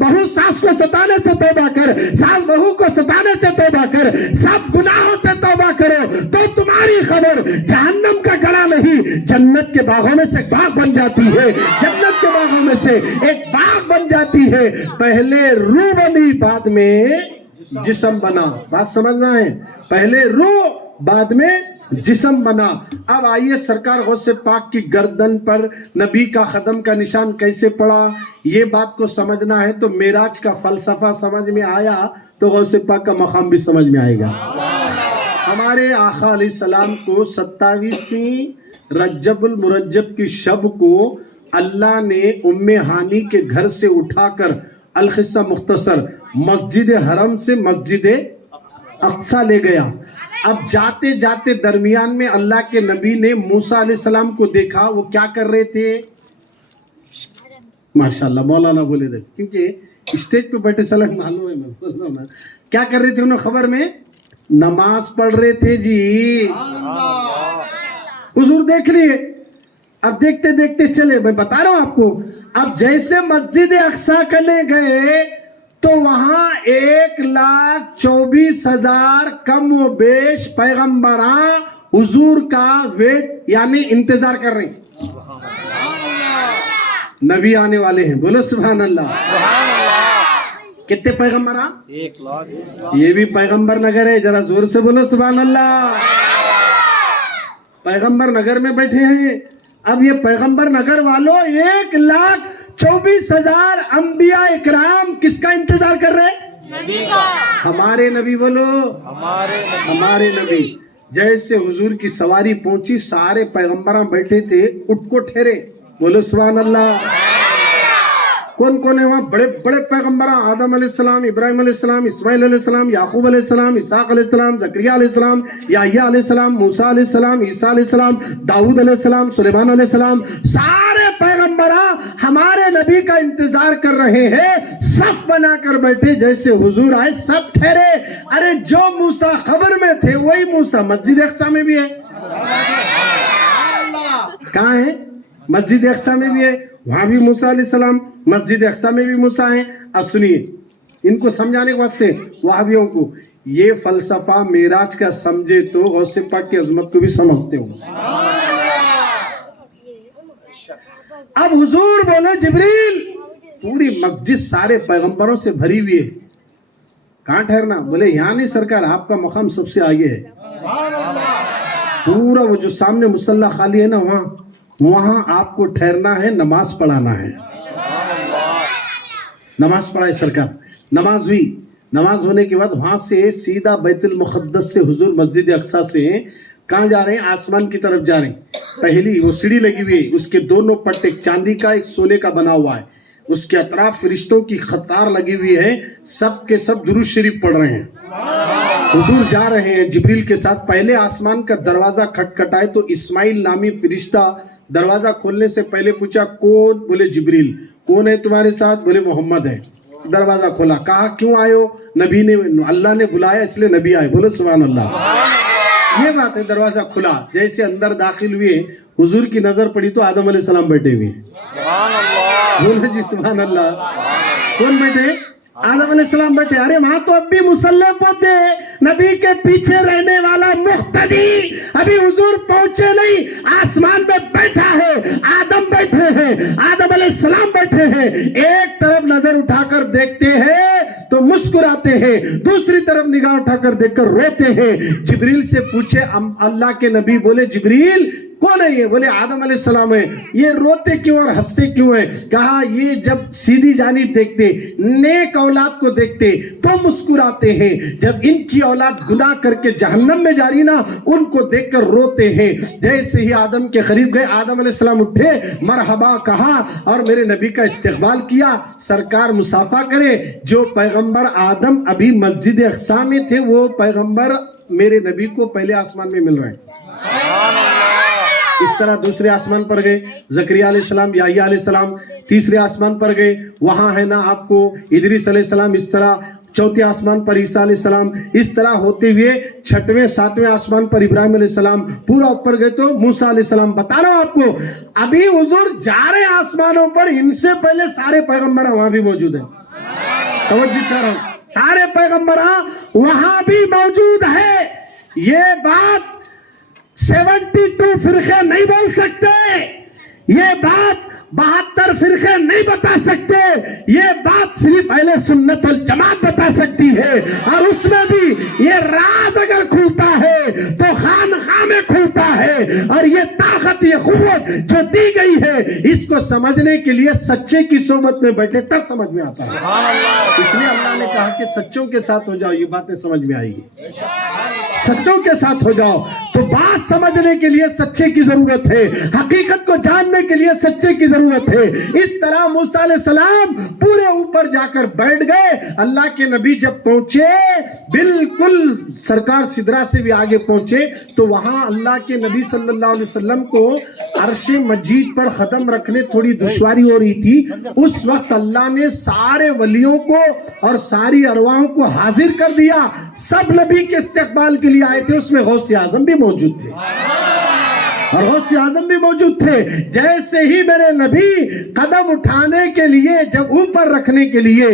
بہو ساس کو ستانے سے توبہ کر، ساس بہو کو ستانے سے توبہ کر. سب گناہوں سے توبہ کرو تو تمہاری خبر جہنم کا گڑا نہیں، جنت کے باغوں میں سے باغ بن جاتی ہے. جنت کے باغوں میں سے ایک باغ بن جاتی ہے. پہلے روح بنی، بعد میں جسم بنا. بات سمجھنا ہے. پہلے روح، بعد میں جسم بنا. اب آئیے سرکار غوث پاک کی گردن پر نبی کا قدم کا نشان کیسے پڑا، یہ بات کو سمجھنا ہے. تو معراج کا فلسفہ سمجھ میں آیا تو غوث پاک کا مقام بھی سمجھ میں آئے گا. ہمارے آقا علیہ السلام کو 27ویں رجب المرجب کی شب کو اللہ نے ام ہانی کے گھر سے اٹھا کر، القصہ مختصر، مسجد حرم سے مسجد اقصی لے گیا. اب جاتے جاتے درمیان میں اللہ کے نبی نے موسیٰ علیہ السلام کو دیکھا. وہ کیا کر رہے تھے؟ ماشاءاللہ مولانا بولے تھے، کیونکہ اسٹیج پہ بیٹھے سلام معلوم ہے. کیا کر رہے تھے؟ انہوں خبر میں نماز پڑھ رہے تھے جی. حضور دیکھ لیے. اب دیکھتے دیکھتے چلے، میں بتا رہا ہوں آپ کو. اب جیسے مسجد اقصی کرنے گئے تو وہاں 1,24,000 کم و بیش پیغمبران حضور کا ویٹ یعنی انتظار کر رہے ہیں. نبی آنے والے ہیں. بولو سبحان اللہ. کتنے پیغمبران؟ 1,00,000. یہ بھی پیغمبر نگر ہے. ذرا زور سے بولو سبحان اللہ. پیغمبر نگر میں بیٹھے ہیں. اب یہ پیغمبر نگر والوں 1,24,000 انبیاء اکرام کس کا انتظار کر رہے ہیں؟ نبی کا. ہمارے نبی. بولو ہمارے نبی. جیسے حضور کی سواری پہنچی، سارے پیغمبران بیٹھے تھے، اٹھ کو ٹھہرے. بولو سبحان اللہ. کون کون ہے وہاں؟ بڑے بڑے پیغمبران، آدم علیہ السلام، ابراہیم علیہ السلام، اسماعیل علیہ السلام، یعقوب علیہ السلام، اسحاق علیہ السلام، زکریا علیہ السلام، یحییٰ علیہ السلام، موسیٰ علیہ السلام، عیسیٰ علیہ السلام، داؤد علیہ السلام، سلیمان علیہ السلام. سارے پیغمبران ہمارے نبی کا انتظار کر رہے ہیں. صف بنا کر بیٹھے جیسے حضور آئے سب ٹھہرے. ارے جو موسیٰ خبر میں تھے وہی موسیٰ مسجد اقصی میں بھی ہے. کہاں ہے؟ مسجد اقصی میں بھی ہے. وہاں بھی موسیٰ علیہ السلام, مسجد اقصی میں بھی موسیٰ ہیں. اب سنیے ان کو سمجھانے کے واسطے وہابیوں کو, یہ فلسفہ معراج کا سمجھے تو غوث پاک کی عظمت کو بھی سمجھتے ہو. اب حضور بولے جبریل پوری مسجد سارے پیغمبروں سے بھری ہوئی ہے, کہاں ٹھہرنا؟ بولے یہاں نہیں سرکار, آپ کا مقام سب سے آگے ہے. پورا وہ جو سامنے مصلی خالی ہے نا, وہاں آپ کو ٹھہرنا ہے, نماز پڑھانا ہے. نماز پڑھائے سرکار. نماز ہوئی, نماز ہونے کے بعد وہاں سے سیدھا بیت المقدس سے حضور مسجد اقصی سے کہاں جا رہے ہیں؟ آسمان کی طرف جا رہے ہیں. پہلی وہ سیڑھی لگی ہوئی ہے, اس کے دونوں پٹ ایک چاندی کا ایک سونے کا بنا ہوا ہے. اس کے اطراف فرشتوں کی قطار لگی ہوئی ہے, سب کے سب درود شریف پڑھ رہے ہیں. حضور جا رہے ہیں جبریل کے ساتھ. پہلے آسمان کا دروازہ کھٹکھٹائے تو اسماعیل نامی فرشتہ دروازہ کھولنے سے پہلے پوچھا کون؟ بولے جبریل. کون ہے تمہارے ساتھ؟ بولے محمد ہے. دروازہ کھولا, کہا کیوں آئے ہو؟ نبی نے, اللہ نے بلایا اس لیے نبی آئے. بولو سبحان اللہ. یہ بات ہے. دروازہ کھلا, جیسے اندر داخل ہوئے حضور کی نظر پڑی تو آدم علیہ السلام بیٹھے ہوئے. بولو جی سبحان اللہ. کون بیٹھے؟ آدم علیہ السلام بیٹھے. ارے وہاں تو اب بھی مسلح پوتے ہیں, نبی کے پیچھے رہنے والا مقتدی ابھی حضور پہنچے نہیں, آسمان میں بیٹھا ہے. آدم بیٹھے ہیں, آدم علیہ السلام بیٹھے ہیں. ایک طرف نظر اٹھا کر دیکھتے ہیں تو مسکراتے ہیں, دوسری طرف نگاہ اٹھا کر دیکھ کر روتے ہیں. جبریل سے پوچھے اللہ کے نبی, بولے جبریل کون ہے یہ؟ بولے آدم علیہ السلام ہے. یہ روتے کیوں اور ہنستے کیوں ہیں؟ کہا یہ جب سیدھی جانب دیکھتے, نیک اولاد کو دیکھتے تو مسکراتے ہیں, جب ان کی اولاد گناہ کر کے جہنم میں جاری نا, ان کو دیکھ کر روتے ہیں. جیسے ہی آدم کے قریب گئے, آدم علیہ السلام اٹھے, مرحبا کہا اور میرے نبی کا استقبال کیا. سرکار مسافہ کرے. جو پیغمبر آدم ابھی مسجد اقصی میں تھے, وہ پیغمبر میرے نبی کو پہلے آسمان میں مل رہے ہیں. اس طرح دوسرے آسمان پر گئے, زکریا علیہ السلام, یحییٰ علیہ السلام. تیسرے آسمان پر گئے, وہاں ہے نا آپ کو ادریس علیہ السلام. اس طرح چوتھے آسمان پر عیسیٰ علیہ السلام. اس طرح ہوتے ہوئے چھٹویں ساتویں آسمان پر ابراہیم علیہ السلام. پورا اوپر گئے تو موسیٰ علیہ السلام. بتا رہا ہوں آپ کو, ابھی حضور جا رہے آسمانوں پر, ان سے پہلے سارے پیغمبر وہاں بھی موجود ہیں. توجہ چاہ رہا ہوں, سارے پیغمبر وہاں بھی موجود ہے. یہ بات 72 فرقے نہیں بول سکتے, یہ بات 72 فرقے نہیں بتا سکتے. یہ بات صرف اہل سنت والجماعت بتا سکتی ہے, اور اس میں بھی یہ راز اگر کھلتا ہے تو خانقاہ میں کھلتا ہے. اور یہ طاقت, یہ قوت جو دی گئی ہے, اس کو سمجھنے کے لیے سچے کی صحبت میں بیٹھے تب سمجھ میں آتا ہے. اس لیے اللہ نے کہا کہ سچوں کے ساتھ ہو جاؤ, یہ باتیں سمجھ میں آئے گی. سچوں کے ساتھ ہو جاؤ تو بات سمجھنے کے لیے سچے کی ضرورت ہے, حقیقت کو جاننے کے لیے سچے کی ضرورت ہے. اس طرح موسیٰ علیہ السلام پورے اوپر جا کر بیٹھ گئے. اللہ کے نبی جب پہنچے, بالکل سرکار سدرا سے بھی آگے پہنچے, تو وہاں اللہ کے نبی صلی اللہ علیہ وسلم کو عرش مجید پر قدم رکھنے تھوڑی دشواری ہو رہی تھی. اس وقت اللہ نے سارے ولیوں کو اور ساری ارواحوں کو حاضر کر دیا. سب نبی کے استقبال کے لیے آئے تھے. اس میں غوث اعظم بھی موجود تھے, اور غوث اعظم بھی موجود تھے. جیسے ہی میرے نبی قدم اٹھانے کے لیے, جب اوپر رکھنے کے لیے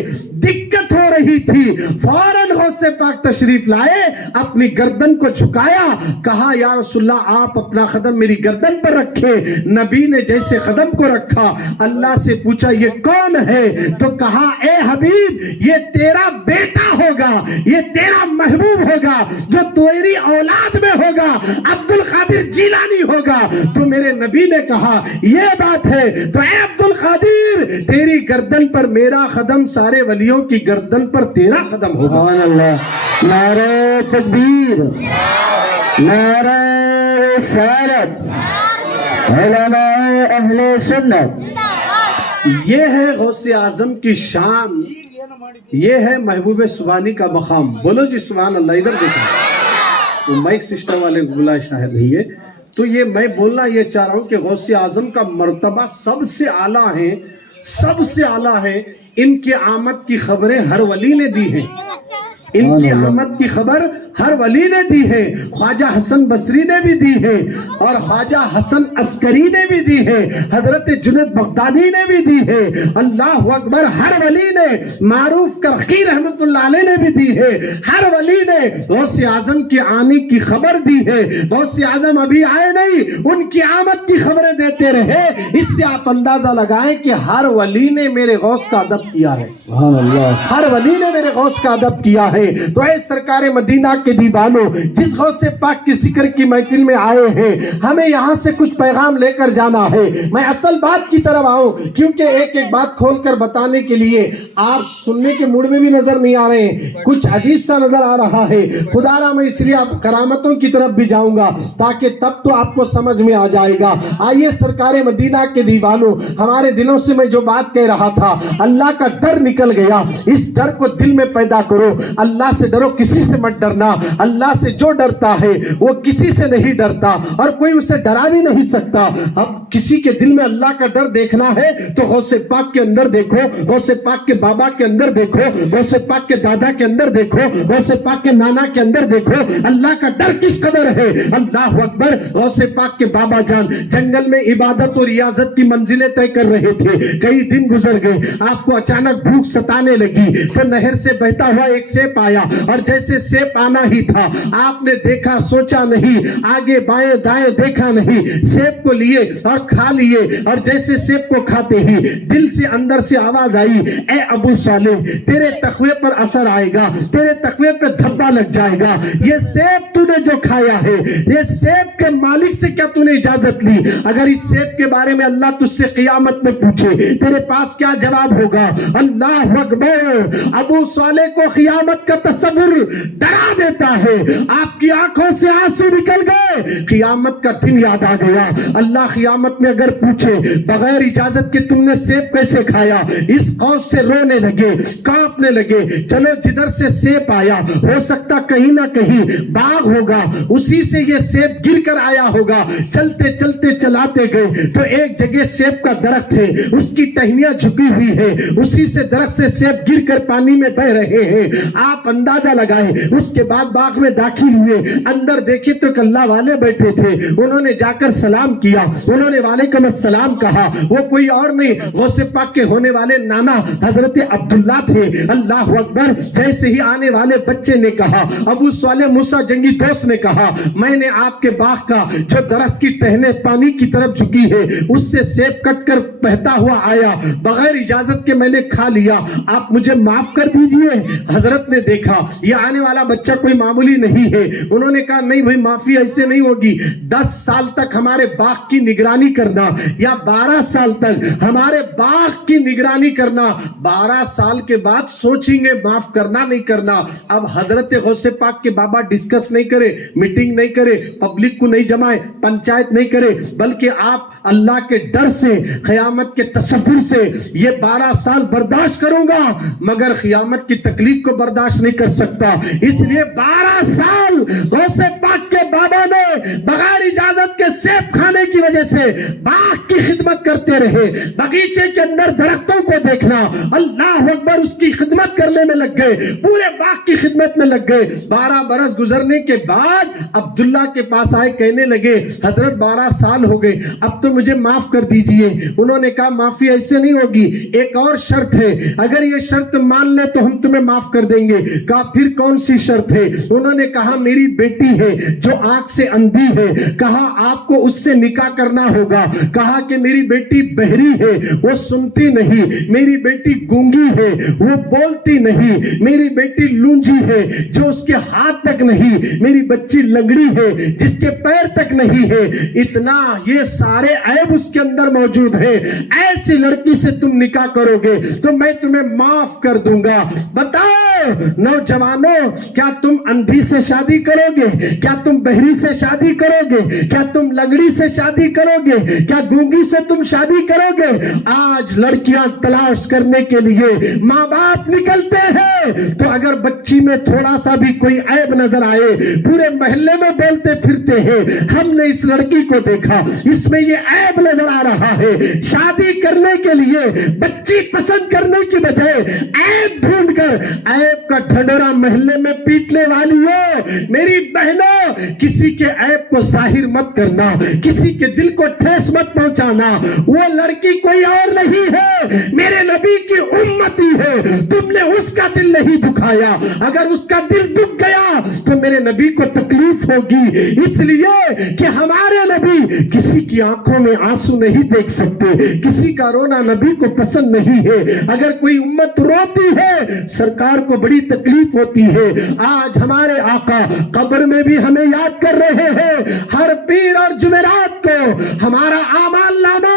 دقت ہو رہی تھی, فوراً غوث پاک تشریف لائے, اپنی گردن کو جھکایا, کہا یا رسول اللہ آپ اپنا قدم میری گردن پر رکھے. نبی نے جیسے قدم کو رکھا, اللہ سے پوچھا یہ کون ہے؟ تو کہا اے حبیب, یہ تیرا بیٹا ہوگا, یہ تیرا محبوب ہوگا, جو تیری اولاد میں ہوگا, عبد القادر جیلانی ہوگا. تو میرے نبی نے کہا یہ بات ہے, تو اے عبد القادر, تیری گردن پر میرا قدم سارے ولیوں کی گردن پر تیرا قدم ہوگا. سبحان اللہ. نعرہ تکبیر, نعرہ رسالت, علماء اہل سنت. یہ ہے غوث اعظم کی شان, یہ ہے محبوب سبحانی کا مقام. بولو جی سبحان اللہ. ادھر دیکھو, وہ مائک سسٹم والے بلا شاہد نہیں ہے, تو یہ میں بولنا یہ چاہ رہا ہوں کہ غوث اعظم کا مرتبہ سب سے اعلیٰ ہے, سب سے اعلیٰ ہے. ان کی آمد کی خبریں ہر ولی نے دی ہیں. ان کی آمد کی خبر ہر ولی نے دی ہے. خواجہ حسن بصری نے بھی دی ہے اور خواجہ حسن عسکری نے بھی دی ہے. حضرت جنید بغدادی نے بھی دی ہے. اللہ اکبر. ہر ولی نے, معروف کرخی رحمت اللہ علیہ نے بھی دی ہے. ہر ولی نے غوث اعظم کے آنے کی خبر دی ہے. غوث اعظم ابھی آئے نہیں, ان کی آمد کی خبریں دیتے رہے. اس سے آپ اندازہ لگائیں کہ ہر ولی نے میرے غوث کا ادب کیا ہے. ہر ولی نے میرے غوث کا ادب کیا ہے. تو اے سرکار مدینہ کے دیوانوں, جس غوث پاک کی ذکر کی محفل میں آئے ہیں, ہمیں یہاں سے کچھ پیغام لے کر جانا ہے. میں اصل بات کی طرف آؤں, کیونکہ ایک ایک بات کھول کر بتانے کے لیے آپ سننے کے موڈ میں بھی نظر نہیں آ رہے ہیں, کچھ عجیب سا نظر آ رہا ہے. خدا را, میں اس لیے آپ کرامتوں کی طرف بھی جاؤں گا تاکہ تب تو آپ کو سمجھ میں آ جائے گا. آئیے سرکار مدینہ کے دیوانوں, ہمارے دلوں سے میں جو بات کہہ رہا تھا, اللہ کا ڈر نکل گیا. اس ڈر کو دل میں پیدا کرو. اللہ سے ڈرو, کسی سے مت ڈرنا. اللہ سے جو ڈرتا ہے وہ کسی سے نہیں ڈرتا اور کوئی اسے ڈرا بھی نہیں سکتا. اب کسی کے دل میں اللہ کا ڈر دیکھنا ہے تو غوث پاک کے اندر دیکھو, غوث پاک کے بابا کے اندر دیکھو, غوث پاک کے دادا کے اندر دیکھو, غوث پاک کے نانا کے اندر دیکھو. اللہ کا ڈر کس قدر ہے. اللہ اکبر. غوث پاک کے بابا جان جنگل میں عبادت اور ریاضت کی منزلیں طے کر رہے تھے. کئی دن گزر گئے, آپ کو اچانک بھوک ستانے لگی تو نہر سے بہتا ہوا ایک سیب آیا, اور جیسے سیب آنا ہی تھا آپ نے دیکھا, سوچا نہیں, آگے بائیں دائیں دیکھا نہیں, سیب کو لیے اور کھا لیے. اور جیسے سیب کو کھاتے ہی دل سے اندر سے آواز آئی, اے ابو صالح, تیرے تقوی پر اثر آئے گا, تیرے تقوی پہ دھبا لگ جائے گا. یہ سیب تو نے جو کھایا ہے, یہ سیب کے مالک سے کیا تو نے اجازت لی؟ اگر اس سیب کے بارے میں اللہ تجھ سے قیامت میں پوچھے, تیرے پاس کیا جواب ہوگا؟ اللہ اکبر. ابو صالح کو قیامت کا تصور ڈرا دیتا ہے. آپ کی آنکھوں سے آنسو نکل گئے, قیامت کا دن یاد آ گیا. اللہ قیامت میں اگر پوچھے بغیر اجازت کے تم نے سیب کیسے کھایا, اس خوف سے رونے لگے, کانپنے لگے. چلو جدھر سے سیب آیا, ہو سکتا کہیں نہ کہیں باغ ہوگا, اسی سے یہ سیب گر کر آیا ہوگا. چلتے چلتے چلاتے گئے تو ایک جگہ سیب کا درخت ہے, اس کی ٹہنیاں جھکی ہوئی ہے, اسی سے درخت سے سیب گر کر پانی میں بہ رہے ہیں. آپ اندازہ لگائے. اس کے بعد باغ میں داخل ہوئے, اندر دیکھے تو ایک اللہ والے بیٹھے تھے. انہوں نے جا کر سلام کیا, انہوں نے وعلیکم السلام کہا. وہ کوئی اور نہیں, غوث پاک کے ہونے والے نانا حضرت عبداللہ تھے. اللہ اکبر. جیسے ہی آنے والے بچے نے کہا, ابو صالح موسیٰ جنگی دوست نے کہا, میں نے آپ کے باغ کا جو درخت کی ٹہنیں پانی کی طرف جھکی ہے, اس سے سیب کٹ کر بہتا ہوا آیا, بغیر اجازت کے میں نے کھا لیا, آپ مجھے معاف کر دیجئے. حضرت نے دیکھا یہ آنے والا بچہ کوئی معمولی نہیں ہے. انہوں نے کہا نہیں بھائی, معافی ایسے نہیں ہوگی. 10 سال تک ہمارے باغ کی نگرانی کرنا, یا 12 سال تک ہمارے باغ کی نگرانی کرنا, 12 سال کے بعد سوچیں گے معاف کرنا نہیں کرنا. اب حضرت غوث پاک کے بابا ڈسکس نہیں کرے, میٹنگ نہیں کرے, پبلک کو نہیں جمائے, پنچایت نہیں کرے, بلکہ آپ اللہ کے ڈر سے, قیامت کے تصور سے, یہ 12 سال برداشت کروں گا مگر قیامت کی تکلیف کو برداشت نہیں کر سکتا. اس لیے 12 سال غوث پاک کے بابا نے بغیر اجازت کے سیب کھانے کی وجہ سے باغ کی خدمت کرتے رہے. باغیچے کے اندر درختوں کو دیکھنا, اللہ اکبر, اس کی خدمت کرنے میں لگ گئے, پورے باغ کی خدمت میں لگ گئے. 12 برس گزرنے کے بعد عبداللہ کے پاس آئے, کہنے لگے حضرت 12 سال ہو گئے, اب تو مجھے معاف کر دیجئے. انہوں نے کہا معافی ایسے نہیں ہوگی, ایک اور شرط ہے, اگر یہ شرط مان لے تو ہم تمہیں معاف کر دیں گے. کہا پھر کون سی شرط ہے؟ انہوں نے کہا میری بیٹی ہے جو آنکھ سے اندھی ہے, کہا آپ کو اس سے نکاح کرنا ہوگا. کہا کہ میری بیٹی بہری ہے, وہ سنتی نہیں, میری بیٹی گونگی ہے, وہ بولتی نہیں, میری بیٹی لونجی ہے جو اس کے ہاتھ تک نہیں, میری بچی لنگڑی ہے جس کے پیر تک نہیں ہے. اتنا یہ سارے عیب اس کے اندر موجود ہے. ایسی لڑکی سے تم نکاح کرو گے تو میں تمہیں معاف کر دوں گا. بتاؤ नौजवानों, क्या तुम अंधी से शादी करोगे? क्या तुम बहरी से शादी करोगे? क्या तुम लंगड़ी से शादी करोगे? क्या गूंगी से तुम शादी करोगे? आज लड़कियां तलाश करने के लिए माँ बाप निकलते हैं, तो अगर बच्ची में थोड़ा सा भी कोई ऐब नजर आए, पूरे मोहल्ले में बोलते फिरते हैं हमने इस लड़की को देखा, इसमें ये ऐब नजर आ रहा है। शादी करने के लिए बच्ची पसंद करने की बजाय ऐब ढूंढकर ऐब का ढंढोरा मोहल्ले में पीटने वाली हो। मेरी बहनों, किसी के ऐब को जाहिर मत करना, किसी के दिल को ठेस मत पहुंचाना। वो लड़की कोई और नहीं है, मेरे नबी की उम्मती है। तुमने उसका दिल नहीं दुखाया, अगर उसका दिल दुख गया तो मेरे नबी को तकलीफ होगी। इसलिए कि हमारे नबी किसी की आंखों में आंसू नहीं देख सकते, किसी का रोना नबी को पसंद नहीं है। अगर कोई उम्मत रोती है, सरकार को बड़ी तकलीफ होती है। आज हमारे आका कब्र में भी हमें याद कर रहे हैं। हर पीर और जुमेरात को हमारा आमाल नामा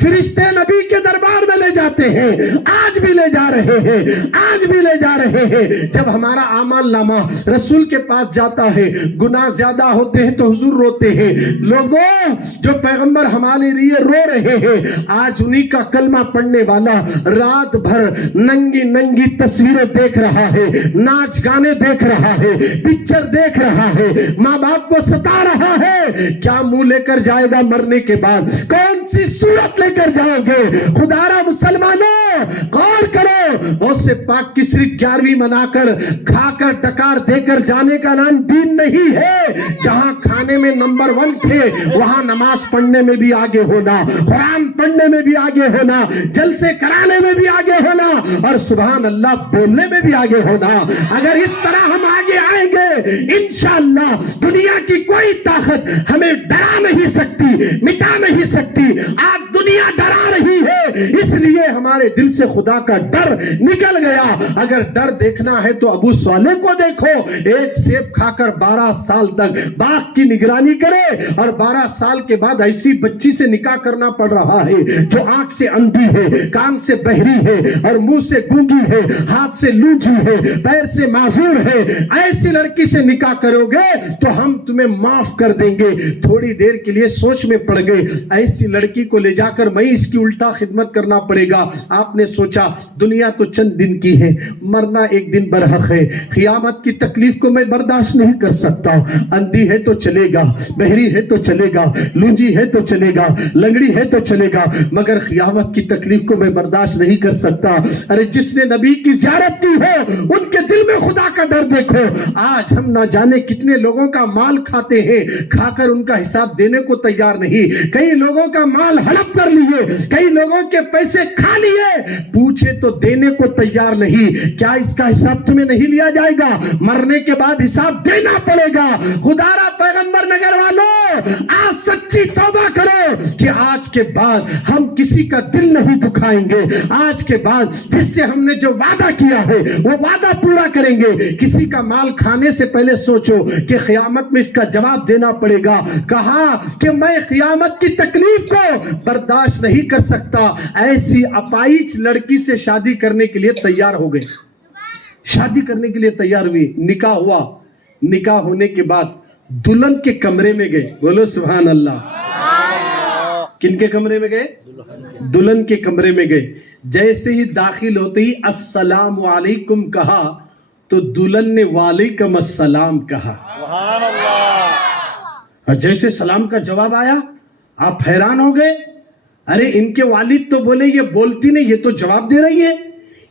फरिश्ते नबी के दरबार में ले जाते हैं। आज भी ले जा रहे हैं, आज भी ले जा रहे हैं। जब हमारा आमाल नामा रसूल के पास जाता है, गुनाह ज्यादा होते हैं तो हुजूर रोते हैं। लोगों, जो पैगंबर हमारे लिए रो रहे हैं, आज उन्हीं का कलमा पढ़ने वाला रात भर नंगी नंगी तस्वीरें देख रहा है, नाच गाने देख रहा है, पिक्चर देख रहा है, माँ बाप को सता रहा है। क्या मुंह लेकर जाएगा मरने के बाद? कौन सी सूरत लेकर जाओगे? खुदारा मुसलमानों, गौर करो। उससे पाक की सिर्फ 11वीं मनाकर खाकर डकार देकर जाने का नाम दीन नहीं है। जहां खाने में नंबर 1 थे, वहां नमाज पढ़ने में भी आगे होना, कुरान पढ़ने में भी आगे होना, जलसे कराने में भी आगे होना, और सुभान अल्लाह बोलने में भी आगे होना। अगर इस तरह हम आगे आएंगे, इंशाअल्लाह दुनिया की कोई ताकत हमें डरा नहीं सकती, मिटा नहीं सकती। आज दुनिया डरा रही है, इसलिए हमारे दिल से खुदा का डर निकल गया। अगर डर देखना है तो अबू सालेह को देखो, एक सेब खाकर 12 साल तक बाग की निगरानी करे, और 12 साल के बाद ऐसी बच्ची से निकाह करना पड़ रहा है जो आंख से अंधी है, कान से बहरी है, और मुंह से गूंगी है, हाथ से लूंजी है, पैर से माजूर है। ऐसी लड़की से निकाह करोगे तो हम तुम्हें माफ कर देंगे। थोड़ी देर के लिए सोच में पड़ गए, ऐसी लड़की को ले जाकर मैं इसकी उल्टा खिदमत करना पड़ेगा। आपने सोचा दुनिया तो चंद दिन की है, मरना एक दिन बरहक है। खियामत की तकलीफ को मैं बर्दाश्त नहीं कर सकता। अंधी है तो चलेगा, बहरी है तो चलेगा, लूंजी है तो चलेगा, लंगड़ी है तो चलेगा, मगर खियामत की तकलीफ को मैं बर्दाश्त नहीं कर सकता। अरे जिसने नबी की ज़ियारत की हो, उनके दिल में खुदा का डर देखो। आज हम ना जाने कितने लोगों का माल खाते हैं, खाकर उनका हिसाब देने को तैयार नहीं। कई लोगों का माल हड़प कर लिए, कई लोगों के पैसे खा लिए, पूछे तो देने को तैयार नहीं। क्या इसका हिसाब तुम्हें नहीं लिया जाएगा? मरने के बाद हिसाब देना पड़ेगा। खुदारा पैगंबर नगर वालों, आज सच्ची तौबा करो कि आज के बाद हम किसी का दिल नहीं दुखाएंगे। आज के बाद जिससे हमने जो वादा किया है वो वादा पूरा करेंगे। किसी का माल खाने से पहले सोचो कि क़यामत में इसका जवाब देना पड़ेगा। कहा कि मैं क़यामत की तकलीफ को बर्दाश्त नहीं कर सकता। ऐसी अपाइज लड़की से शादी करने के लिए तैयार हो गए, शादी करने के लिए तैयार हुई। निकाह हुआ, निकाह होने के बाद दुल्हन के कमरे में गए। बोलो सुभान अल्लाह। किनके कमरे में गए? दुल्हन के कमरे में गए। जैसे ही दाखिल होते ही अस्सलाम वालेकुम कहा तो दुल्हन ने वालेकुम अस्सलाम कहा। सुभान अल्लाह। और जैसे सलाम का जवाब आया, आप हैरान हो गए। अरे इनके वालिद तो बोले ये बोलती नहीं, ये तो जवाब दे रही है।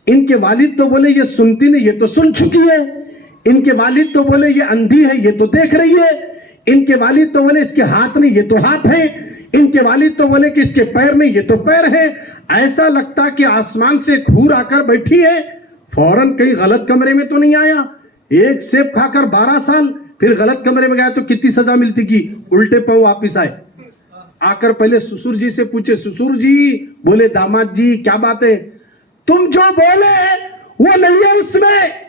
इनके वालिद तो बोले ये सुनती नहीं, ये तो सुन चुकी है। इनके वालिद तो बोले ये अंधी है, ये तो देख रही है। इनके वालिद तो बोले इसके हाथ नहीं, ये तो हाथ है। इनके वालिद तो बोले कि इसके पैर नहीं, ये तो पैर है। ऐसा लगता कि आसमान से एक हूर आकर बैठी है। फौरन कहीं गलत कमरे में तो नहीं आया। एक सेब खाकर 12 साल, फिर गलत कमरे में गया तो कितनी सजा मिलती की? उल्टे पांव वापिस आए। आकर पहले ससुर जी से पूछे, ससुर जी। बोले दामाद जी क्या बात है? तुम जो बोले वो नहीं है, उसमें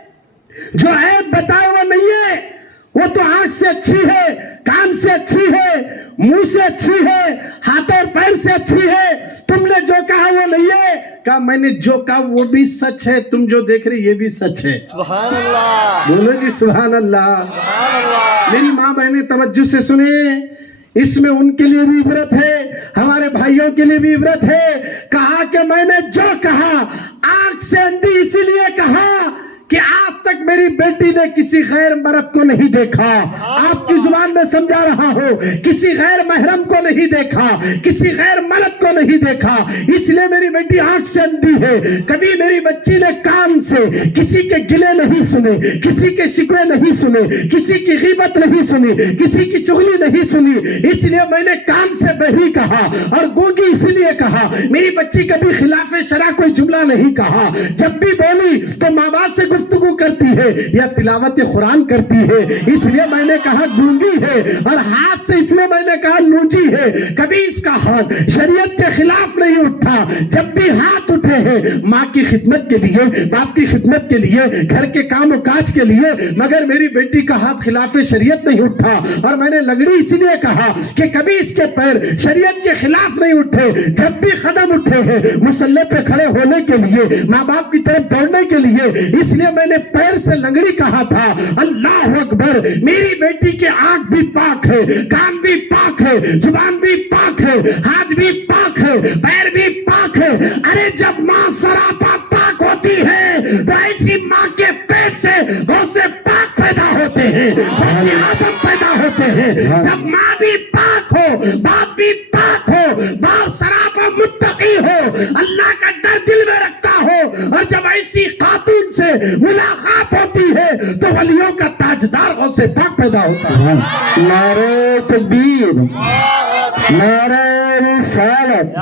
जो ऐब बताए वो नहीं है। वो तो आंख से अच्छी है, कान से अच्छी है, मुंह से अच्छी है, हाथ और पैर से अच्छी है। तुमने जो कहा वो नहीं है। کہا میں نے جو کہا وہ بھی سچ ہے, تم جو دیکھ رہے یہ بھی سچ ہے. سبحان اللہ بولو جی سبحان اللہ. سبحان اللہ. میری ماں بہنیں توجہ سے سنیں, اس میں ان کے لیے بھی عبرت ہے, ہمارے بھائیوں کے لیے بھی عبرت ہے. کہا کہ میں نے جو کہا آنکھ سے اندھی اسی لیے کہا کہ آج تک میری بیٹی نے کسی غیر مرد کو نہیں دیکھا. آپ کی زبان میں سمجھا رہا ہوں, کسی غیر محرم کو نہیں دیکھا, کسی غیر مرد کو نہیں دیکھا, اس لیے میری بیٹی آنکھ سے اندھی ہے. کبھی میری بچی نے کان سے کسی کے گلے نہیں سنے, کسی کے شکوے نہیں سنے, کسی کی غیبت نہیں سنی, کسی کی چغلی نہیں سنی. اس لیے میں نے کان سے بہری کہا اور گونگی اس لیے کہا. میری بچی کبھی خلاف شرع کوئی جملہ نہیں کہا. جب بھی بولی تو ماں باپ سے گفتگو کرتی ہے یا تلاوت قرآن کرتی ہے, اس لیے میں نے کہا گونگی ہے. اور ہاتھ سے اس لیے میں نے کہا لونجی ہے. کبھی اس کا ہاتھ شریعت کے خلاف نہیں اٹھا. جب بھی ہاتھ اٹھے ہیں ماں کی خدمت کے لیے, باپ کی خدمت کے لیے, گھر کے کام و کاج کے لیے, مگر میری بیٹی کا ہاتھ خلاف شریعت نہیں اٹھا. اور میں نے لنگڑی اس لیے کہا کہ کبھی اس کے پیر شریعت کے خلاف نہیں اٹھے. جب بھی قدم اٹھے ہیں مصلی پہ کھڑے ہونے کے لیے, ماں باپ کی طرف دوڑنے کے لیے, اس لیے میں نے پیر سے لنگڑی کہا تھا. اللہ اکبر. میری بیٹی کے آنکھ بھی پاک ہے, کان بھی پاک ہے, زبان بھی پاک ہے, ہاتھ بھی پاک ہے, پیر بھی پاک ہے. ارے جب ماں سراپا پاک ہوتی ہے تو ایسی ماں کے پیٹ سے بہت سے پاک پیدا ہوتے ہیں, بہت سے آدم پیدا ہوتے ہیں. جب ماں بھی پاک ہو, باپ بھی پاک ہو, باپ سراپا متقی ہو, اللہ کا ڈر دل میں رکھتا ہو, اور جب ایسی خاتون سے ملاقات ہوتی ہے تو ولیوں کا تاجدار غوث پاک پیدا ہوتا ہے. نعرہ تکبیر, نعرہ رسالت,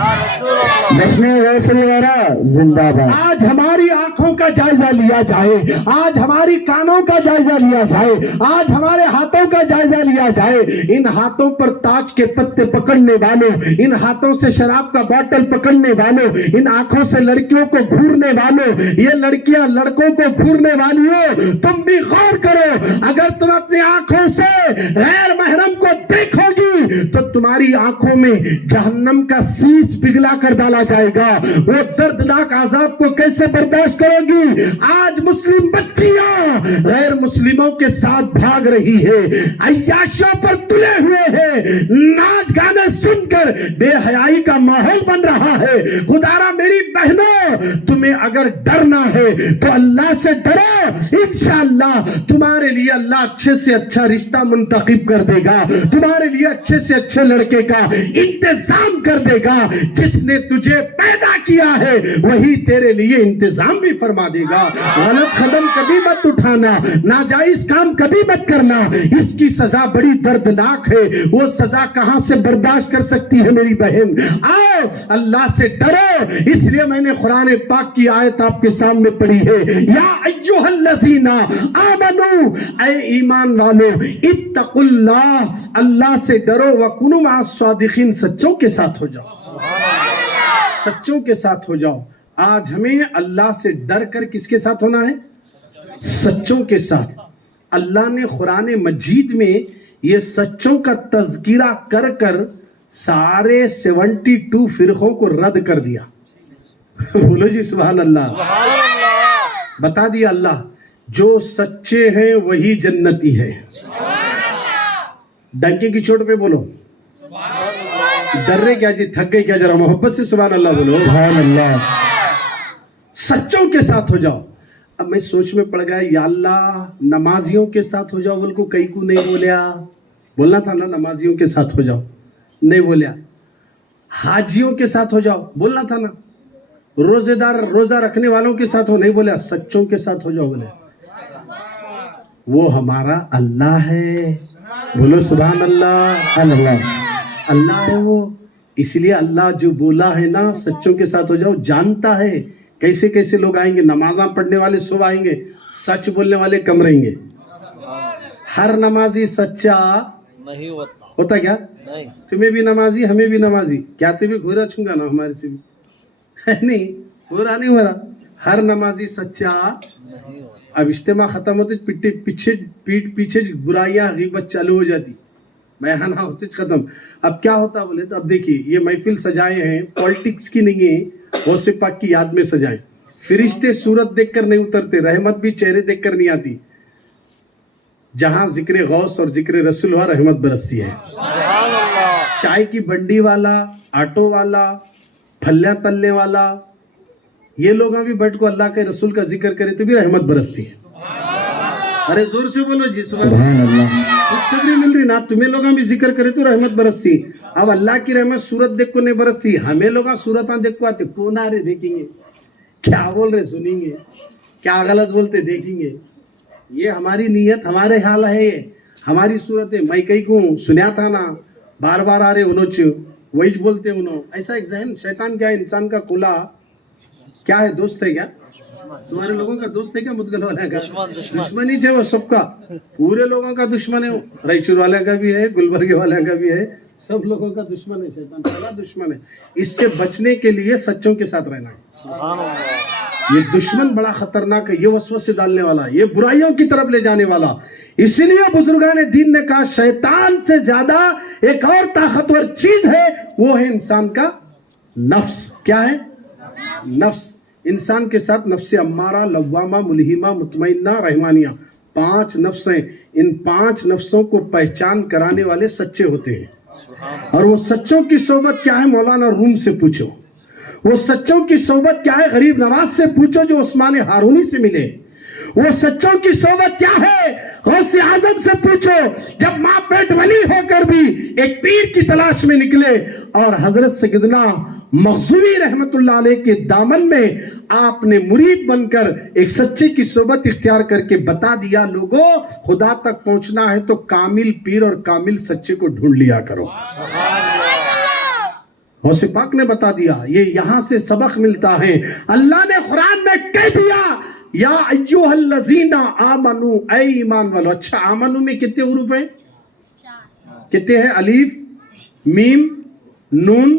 جشن غوث الورا زندہ باد. آج ہماری آنکھوں کا جائزہ لیا جائے, آج ہماری کانوں کا جائزہ لیا جائے, آج ہمارے ہاتھوں کا جائزہ لیا جائے. ان ہاتھوں پر تاج کے پتے پکڑنے والوں, ان ہاتھوں سے شراب کا باٹل پکڑنے والوں, ان آنکھوں سے لڑکیوں کو گھورنے والوں, یہ لڑکیاں لڑکوں کو گھورنے والی ہو, تم بھی غور کرو. اگر تم اپنی آنکھوں سے غیر محرم کو دیکھو گی تو تمہاری آنکھوں میں جہنم کا سیس پگھلا کر ڈالا جائے گا. وہ دردناک عذاب کو کیسے برداشت کرو گی؟ آج مسلم بچیاں غیر مسلموں کے ساتھ بھاگ رہی ہے, عیاشوں پر تلے ہوئے ہیں, ناچ گانے سن کر بے حیائی کا ماحول بن رہا ہے. خدارا میری بہنوں, تمہیں اگر ڈرنا ہے تو اللہ سے ڈرو. انشاءاللہ تمہارے لیے اللہ اچھے سے اچھا رشتہ منتخب کر دے گا, تمہارے لیے اچھے سے اچھے لڑکے کا انتظام کر دے گا. جس نے تجھے پیدا کیا ہے وہی تیرے لیے انتظام بھی فرما دے گا. غلط قدم کبھی مت اٹھانا, ناجائز کام کبھی مت کرنا, اس کی سزا بڑی دردناک ہے. وہ سزا کہاں سے برداشت کر سکتی ہے میری بہن؟ آؤ اللہ سے ڈرو. اس لیے میں نے قرآن پاک کی آیت آپ کے سامنے پڑھی ہے, یا ایھا الذین آمنو, اے ایمان والو, اتقوا اللہ, اللہ سے ڈرو, وکونوا مع الصادقین, سچوں کے ساتھ ہو جاؤ, سچوں کے ساتھ ہو جاؤ. آج ہمیں اللہ سے ڈر کر کس کے ساتھ ہونا ہے؟ سچوں کے ساتھ. اللہ نے قرآن مجید میں یہ سچوں کا تذکرہ کر کر سارے 72 فرقوں کو رد کر دیا. بولو جی سبحان اللہ. بتا دیا اللہ, جو سچے ہیں وہی جنتی ہے. ڈنکی کی چوٹ پہ بولو, ڈر رہے کیا جی, تھک گئے کیا؟ ذرا محبت سے سبحان اللہ بولو. سبحان اللہ. سچوں کے ساتھ ہو جاؤ. اب میں سوچ میں پڑ گیا, یا اللہ نمازیوں کے ساتھ ہو جاؤ, بول کو کئی کو نہیں بولیا. بولنا تھا نا نمازیوں کے ساتھ ہو جاؤ, نہیں بولیا. حاجیوں کے ساتھ ہو جاؤ, بولنا تھا نا. روزے دار روزہ رکھنے والوں کے ساتھ ہو, نہیں بولیا. سچوں کے ساتھ ہو جاؤ, بولے وہ ہمارا اللہ ہے. بولو سبحان اللہ. اللہ ہے وہ. اس لیے اللہ جو بولا ہے نا, سچوں کے ساتھ ہو جاؤ, جانتا ہے کیسے کیسے لوگ آئیں گے. نمازاں پڑھنے والے صبح آئیں گے, سچ بولنے والے کم رہیں گے. ہر نمازی سچا نہیں ہوتا کیا؟ نہیں. تمہیں بھی نمازی, ہمیں بھی نمازی, کیا تمہیں گھورا چھونگا نا ہمارے سے بھی نہیں, گھورا نہیں ہو رہا. ہر نمازی سچا نہیں ہوتا. اب اجتماع ختم ہوتے پیٹ پیچھے برائیاں غیبت چالو ہو جاتی, بیانہ ہوتے ختم. اب کیا ہوتا بولے تو, اب دیکھیے یہ محفل سجائے ہیں, پولیٹکس کی نہیں ہے, गौसे पाक की याद में सजाएं। फरिश्ते सूरत देखकर नहीं उतरते, रहमत भी चेहरे देखकर नहीं आती। जहां जिक्र गौस और जिक्र रसूल हुआ रहमत बरसती है। सुभान अल्लाह। चाय की बंडी वाला, ऑटो वाला, फल्ला तलने वाला, ये लोग भी बैठ को अल्लाह के रसूल का जिक्र करे तो भी रहमत बरसती है। अरे जोर से बोलो जी, सुभान अल्लाह। खुशखबरी मिल रही ना, तुम्हें लोग भी जिक्र करे तो रहमत बरसती। अब अल्लाह की रहमत सूरत देख को नहीं बरसती, हमें लोग सूरत देख को आते, कौन आ रहे देखेंगे, क्या बोल रहे सुनेंगे, क्या गलत बोलते देखेंगे। ये हमारी नीयत, हमारे हाल है, ये हमारी सूरत है। मैं कहीं को सुना था ना, बार बार आ रहे उन्होंने वही बोलते उन्होंने। ऐसा एक जहन शैतान क्या है, इंसान का खुला क्या है, दोस्त है क्या, तुम्हारे लोगों का दोस्त है क्या, मुदगल वाले का दुश्मन ही है वो सबका, पूरे लोगों का दुश्मन है वो। रायचूर वाले का भी है, गुलबर्गे वाले का भी है, सब लोगों का दुश्मन है शैतान, पहला दुश्मन है। इससे बचने के लिए सच्चों के साथ रहना है। सुभान अल्लाह। ये दुश्मन बड़ा खतरनाक है, ये वसवसे डालने वाला, ये बुराइयों की तरफ ले जाने वाला। इसलिए बुजुर्गान दीन ने कहा शैतान से ज्यादा एक और ताकतवर चीज है, वो है इंसान का नफ्स। क्या है? नफ्स। इंसान के साथ नफ्स अम्मारा, लव्वामा, मुलहिमा, मुतमइन्ना, रहमानिया, 5 नफ्स हैं। इन 5 नफ्सों को पहचान कराने वाले सच्चे होते हैं। और वो सच्चों की सोबत क्या है, मौलाना रूम से पूछो। वो सच्चों की सोबत क्या है, गरीब नवाज से पूछो जो उस्मान हारूनी से मिले। वो सच्चों की सोबत क्या है, गौसे आजम से पूछो जब माँ पेट वली होकर भी एक पीर की तलाश में निकले। और हजरत सैयदना मखज़ूमी रहमतुल्लाह अलैह के दामन में आपने मुरीद बनकर एक सच्चे की सोबत इख्तियार करके बता दिया, लोगों खुदा तक पहुंचना है तो कामिल पीर और कामिल सच्चे को ढूंढ लिया करो। गौसे पाक ने बता दिया, ये यहां से सबक मिलता है। अल्लाह ने कुरान में कह दिया, या अय्युहल्लज़ीना आमनू, ऐ ईमान वालो। अच्छा, आमनू में कितने हुरूफ हैं? कितने हैं? अलीफ, मीम, नून,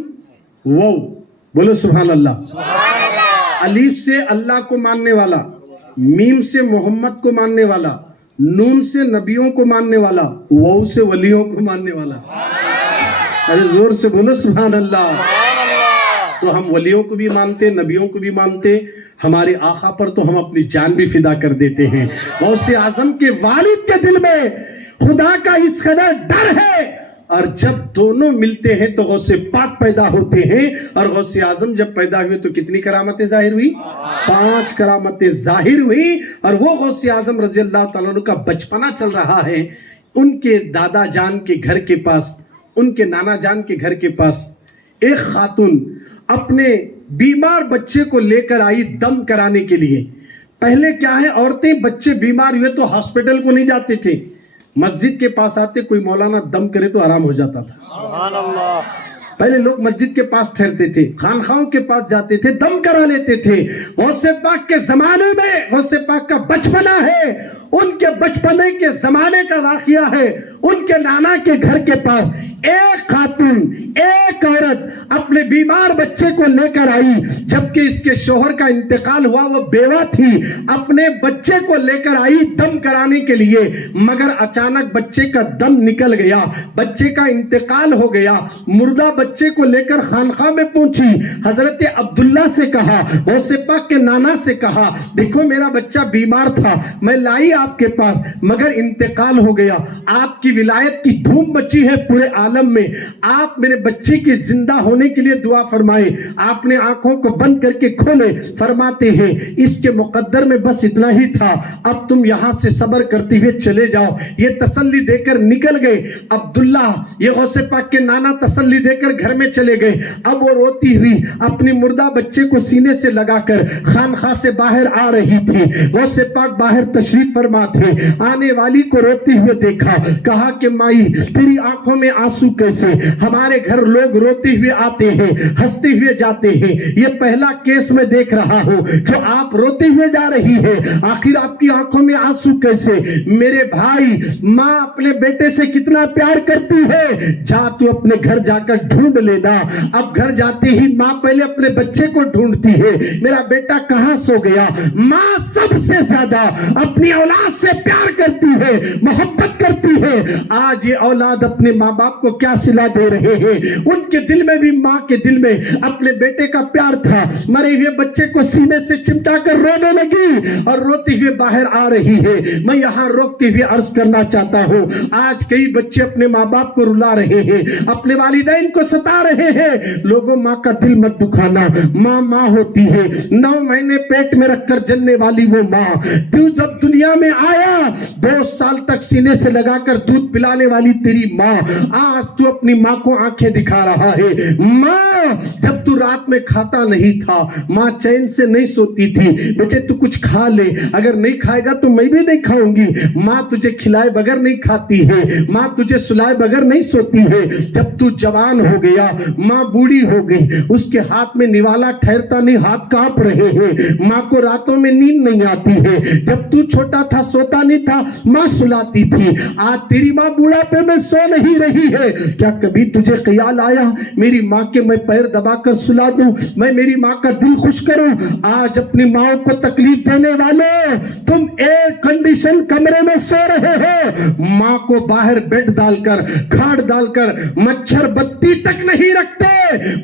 वाव। बोलो सुभान अल्लाह। अलीफ से अल्लाह को मानने वाला, मीम से मोहम्मद को मानने वाला, नून से नबियों को मानने वाला, वाव से वलियों को मानने वाला। अरे जोर से बोलो सुभान अल्लाह। तो हम वलियों को भी मानते, नबियों को भी मानते, हमारे आका पर तो हम अपनी जान भी फिदा कर देते हैं। गौसे आजम के वालिद के दिल में खुदा का इस कदर डर है। और जब दोनों मिलते हैं तो गौसे पाक पैदा होते हैं। और गौसे आजम जब पैदा हुए तो कितनी करामतें जाहिर हुई? 5 करामतें जाहिर हुई। और वो गौसे आजम रजी अल्लाह तआला अन्हु का बचपना चल रहा है। उनके दादा जान के घर के पास, उनके नाना जान के घर के पास एक खातून अपने बीमार बच्चे को लेकर आई दम कराने के लिए। पहले क्या है, औरतें बच्चे बीमार हुए तो हॉस्पिटल को नहीं जाते थे, मस्जिद के पास आते, कोई मौलाना दम करे तो आराम हो जाता था। सुभान अल्लाह। पहले लोग मस्जिद के पास ठहरते थे, खानखाओं के पास जाते थे, दम करा लेते थे। गौसे पाक के जमाने में, गौसे पाक का बचपना है, उनके बचपने के जमाने का वाकया है। उनके नाना के घर के पास एक खातून, एक औरत अपने बीमार बच्चे को लेकर आई। जबकि इसके शोहर का इंतकाल हुआ, वो बेवा थी, अपने बच्चे को लेकर आई दम कराने के लिए। मगर अचानक बच्चे का दम निकल गया, बच्चे का इंतकाल हो गया। मुर्दा बच्चे को लेकर खानखा में पहुंची। हजरत अब्दुल्ला से कहा, गौसे पाक के नाना से कहा, देखो मेरा बच्चा बीमार था, मैं लाई आपके पास, मगर इंतकाल हो गया। आपकी विलायत की धूम मची है पूरे आलम में, आप मेरे बच्चे के जिंदा होने के लिए दुआ फरमाए। आपने आंखों को बंद करके खोले, फरमाते हैं इसके मुकद्दर में बस इतना ही था, अब तुम यहां से सब्र करते हुए चले जाओ। ये तसल्ली देकर निकल गए। अब्दुल्ला, ये गौसे पाक के नाना तसल्ली देकर घर में चले गए। अब वो रोती हुई अपनी मुर्दा बच्चे को सीने से लगाकर खानखा से बाहर आ रही थी। गौसे पाक बाहर तशरीफ फरमा थे। आने वाली को रोते हुए देखा, कहा कि माई तेरी आंखों में आंसू कैसे? हमारे घर लोग रोते हुए आते हैं, हंसते हुए जाते हैं, ये पहला केस में देख रहा हूं जो आप रोते हुए जा रही है, आखिर आपकी आंखों में आंसू कैसे? मेरे भाई, माँ अपने बेटे से कितना प्यार करती है, जा तू अपने घर जाकर ढूंढ लेना। अब घर जाते ही माँ पहले अपने बच्चे को ढूंढती है, मेरा बेटा कहाँ सो गया। माँ सबसे ज्यादा अपनी औलाद से प्यार करती है, मोहब्बत करती है। आज ये औलाद अपने माँ बाप को क्या सिला दे रहे हैं। उनके दिल में भी माँ के दिल में अपने बेटे का प्यार था। मरे हुए बच्चे को सीने से चिमटा कर रोने लगी और रोती हुए बाहर आ रही है। मैं यहाँ रोकते हुए अर्ज करना चाहता हूँ, आज कई बच्चे अपने माँ बाप को रुला रहे हैं, अपने वालिदैन को सता रहे हैं। लोगों, माँ का दिल मत दुखाना। माँ माँ होती है, 9 महीने पेट में रखकर जन्ने वाली वो माँ। तू जब दुनिया में आया 2 साल तक सीने से लगाकर दूध पिलाने वाली तेरी माँ, आज तू अपनी माँ को आंखें दिखा रहा है। माँ, जब तू रात में खाता नहीं था, माँ चैन से नहीं सोती थी, बेटे तू कुछ खा ले, अगर नहीं खाएगा तो मैं भी नहीं खाऊंगी। माँ तुझे खिलाए बगैर नहीं खाती है, माँ तुझे सुलाए बगैर नहीं सोती है। जब तू जवान हो गया, माँ बूढ़ी हो गई, उसके हाथ में निवाला ठहरता नहीं, हाथ कांप रहे हैं। माँ को रातों में नींद नहीं आती है। जब तू छोटा था, सोता नहीं था, माँ सुलाती थी। आज तेरी माँ बुढ़ापे में सो नहीं रही है। क्या कभी तुझे ख्याल आया मेरी माँ के मैं पैर दबाकर सुला दूं, मैं मेरी माँ का दिल खुश करूं। आज अपनी माँ को तकलीफ देने वाले, तुम एयर कंडीशन कमरे में सो रहे हो, माँ को बाहर बेड डालकर, खाट डालकर, मच्छर बत्ती तक नहीं रखते।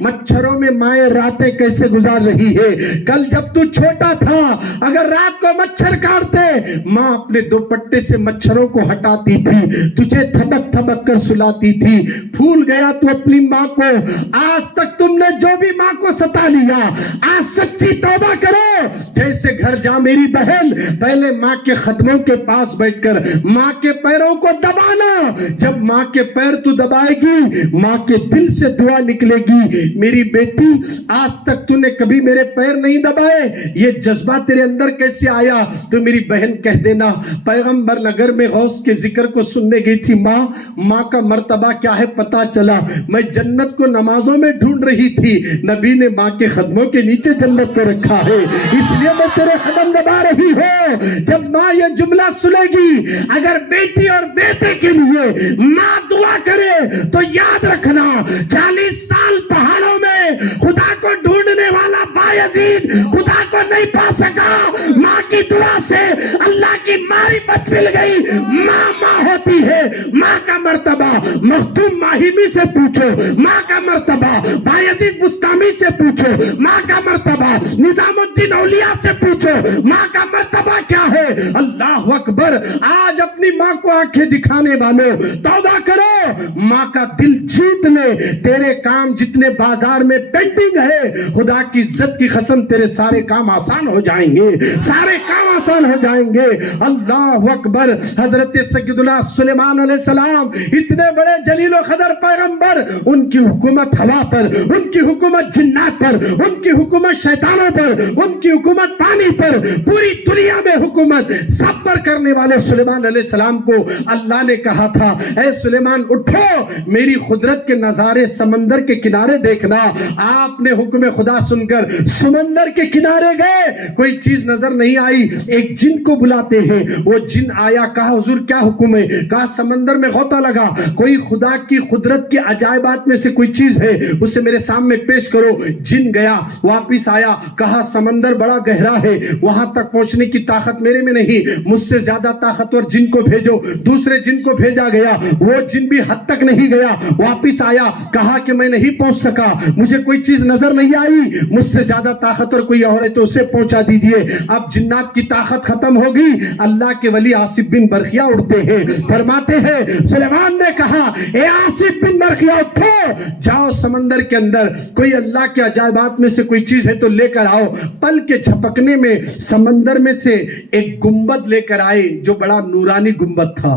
मच्छरों में माएं रातें कैसे गुजार रही है। कल जब तू छोटा था, अगर रात को मच्छर काटते, माँ अपने दुपट्टे से मच्छरों को हटाती थी, तुझे थबक थबक कर सुलाती थी। भूल गया तू अपनी माँ को। आज तक तुमने जो भी माँ को सता लिया, आज सच्ची तौबा करो। जैसे घर जा मेरी बहन, पहले माँ के कदमों के पास बैठकर माँ के पैरों को दबाना। जब माँ के पैर तू दबाएगी, माँ के दिल से दुआ निकलेगी, मेरी बेटी आज तक तूने कभी मेरे पैर नहीं दबाए, ये जज्बा तेरे अंदर कैसे आया। तो मेरी बहन कह देना, पैगंबर नगर में गौस के जिक्र को सुनने गई थी माँ का मर्तबा क्या है पता चला। मैं जन्नत को नमाजों में ढूंढ रही थी, नबी ने माँ के कदमों के नीचे जन्नत को रखा है, इसलिए मैं तेरे कदम दबा रही हूँ। जब माँ ये जुमला सुनेगी, अगर बेटी और बेटे के लिए माँ दुआ करे तो याद रखना, 40 साल पहाड़ों में खुदा को ढूंढने वाला बायजीद खुदा को नहीं पा सका। माँ की दुआ से अल्लाह की मारिफत मिल गई। माँ माँ होती है। माँ का मर्तबा मखदूम माहिमी से पूछो, माँ का मर्तबा बायजीद बुस्तामी से पूछो, माँ का मर्तबा निजामुद्दीन औलिया से पूछो, माँ का मर्तबा क्या है। अल्लाह अकबर। आज अपनी माँ को आंखें दिखाने वालों, तौबा करो, माँ का दिल जीत ले। तेरे काम जितने बाजार में पेंडिंग है, खुदा की इज्जत की कसम तेरे सारे काम आसान हो जाएंगे, सारे काम आसान हो जाएंगे। अल्लाह अकबर। हजरत सैयदुना सुलेमान अलैहिस्सलाम इतने बड़े जलील क़दर पैगंबर, उनकी हुकूमत हवा पर, उनकी हुकूमत जिन्नात पर, उनकी हुकूमत शैतानों पर, उनकी हुकूमत पानी पर, पूरी दुनिया में हुकूमत सब पर करने वाले सुलेमान अलैहिस्सलाम को अल्लाह ने कहा था, ऐ सुलेमान उठो, मेरी कुदरत के नजारे समंदर के किनारे देखना। आपने हुक्म खुदा सुनकर समंदर के किनारे गए, कोई चीज नजर नहीं आई। एक जिन को बुलाते हैं, वो जिन आया, कहा हुजूर क्या हुक्म है। कहा समंदर में गोता लगा, कोई खुदा की कुदरत की अजायबात में से कोई चीज है उसे मेरे सामने पेश करो। जिन गया, वापिस आया, कहा समंदर बड़ा गहरा है, वहां तक पहुंचने की ताकत मेरे में नहीं, मुझसे ज्यादा ताकतवर जिन को भेजो। दूसरे जिन को भेजा गया, वो जिन भी हद तक नहीं गया, वापिस आया, कहा कि मैं नहीं पहुंच सका, मुझे कोई चीज नजर नहीं आई, मुझसे ज्यादा ताकतवर कोई और है तो उसे पहुंचा दीजिए। अब जिन्नात की ताकत खत्म होगी, अल्लाह के वली आसिफ बिन बरखिया उठते हैं, फरमाते हैं सुलेमान ने कहा, ए आसिफ बिन बरखिया उठो, जाओ समंदर के अंदर, कोई अल्लाह के अजायबात में से कोई चीज है तो लेकर आओ। पल के झपकने में समंदर में से एक गुंबद लेकर आए, जो बड़ा नूरानी गुंबद था,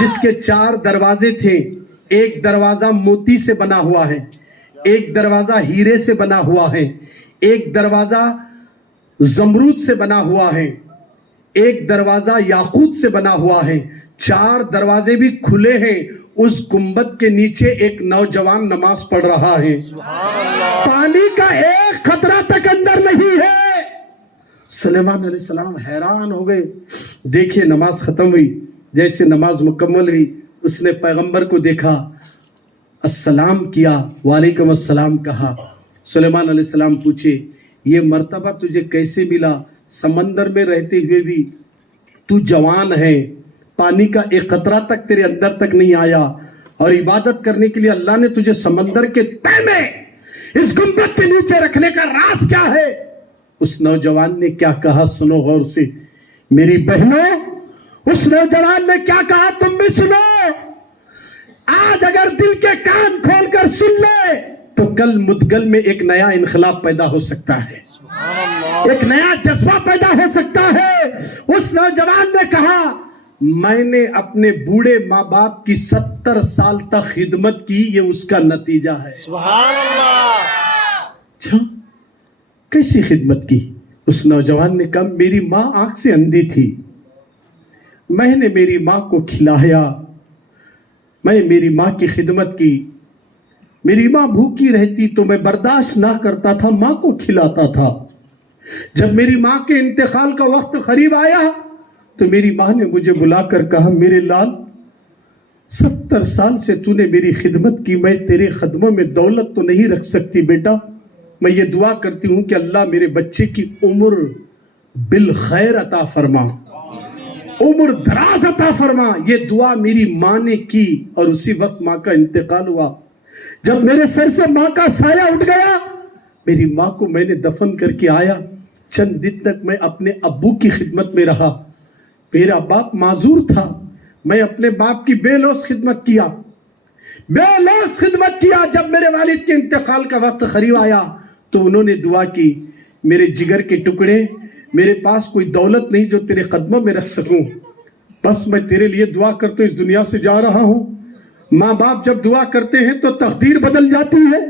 जिसके 4 दरवाजे थे। एक दरवाजा मोती से बना हुआ है, एक दरवाजा हीरे से बना हुआ है, एक दरवाजा जमरूद से बना हुआ है, एक दरवाजा याकूत से बना हुआ है। 4 दरवाजे भी खुले हैं। उस गुंबद के नीचे एक नौजवान नमाज पढ़ रहा है, पानी का एक खतरा तक अंदर नहीं है। सुलेमान अलैहिस्सलाम हैरान हो गए। देखिए नमाज खत्म हुई, जैसे नमाज मुकम्मल हुई, उसने पैगंबर को देखा, अस्सलाम किया, वालेकुम अस्सलाम कहा। सुलेमान अलैहिस्सलाम पूछे, ये मर्तबा तुझे कैसे मिला? समंदर में रहते हुए भी तू जवान है, पानी का एक कतरा तक तेरे अंदर तक नहीं आया, और इबादत करने के लिए अल्लाह ने तुझे समंदर के तह में इस गुंबद के नीचे रखने का राज क्या है? उस नौजवान ने क्या कहा, सुनो गौर से मेरी बहनों। उस नौजवान ने क्या कहा, तुम भी सुनो। आज अगर दिल के कान खोलकर सुन ले तो कल मुदगल में एक नया इनकलाब पैदा हो सकता है, एक नया जज्बा पैदा हो सकता है। उस नौजवान ने कहा, मैंने अपने बूढ़े माँ बाप की 70 साल तक खिदमत की, ये उसका नतीजा है। अच्छा, कैसी खिदमत की? उस नौजवान ने कहा, मेरी माँ आंख से अंधी थी, मैंने मेरी माँ को खिलाया, मैं मेरी माँ की खिदमत की। मेरी माँ भूखी रहती तो मैं बर्दाश्त ना करता था, माँ को खिलाता था। जब मेरी माँ के इंतकाल का वक्त करीब आया तो मेरी माँ ने मुझे बुलाकर कहा, मेरे लाल 70 साल से तूने मेरी खिदमत की, मैं तेरे कदमों में दौलत तो नहीं रख सकती बेटा, मैं ये दुआ करती हूँ कि अल्लाह मेरे बच्चे की उम्र बिल खैर अता फरमा, उम्र दराज अता फरमा। ये दुआ मेरी माँ ने की और उसी वक्त माँ का इंतकाल हुआ। जब मेरे सर से माँ का साया उठ गया, मेरी माँ को मैंने दफन करके आया। चंद दिन तक मैं अपने अब्बू की खिदमत में रहा। मेरा बाप माजूर था, मैं अपने बाप की बेलौस खिदमत किया, बेलौस खिदमत किया। जब मेरे वालिद के इंतकाल का वक्त करीब आया तो उन्होंने दुआ की, मेरे जिगर के टुकड़े, मेरे पास कोई दौलत नहीं जो तेरे कदमों में रख सकूं, बस मैं तेरे लिए दुआ करते इस दुनिया से जा रहा हूं। माँ बाप जब दुआ करते हैं तो तकदीर बदल जाती है,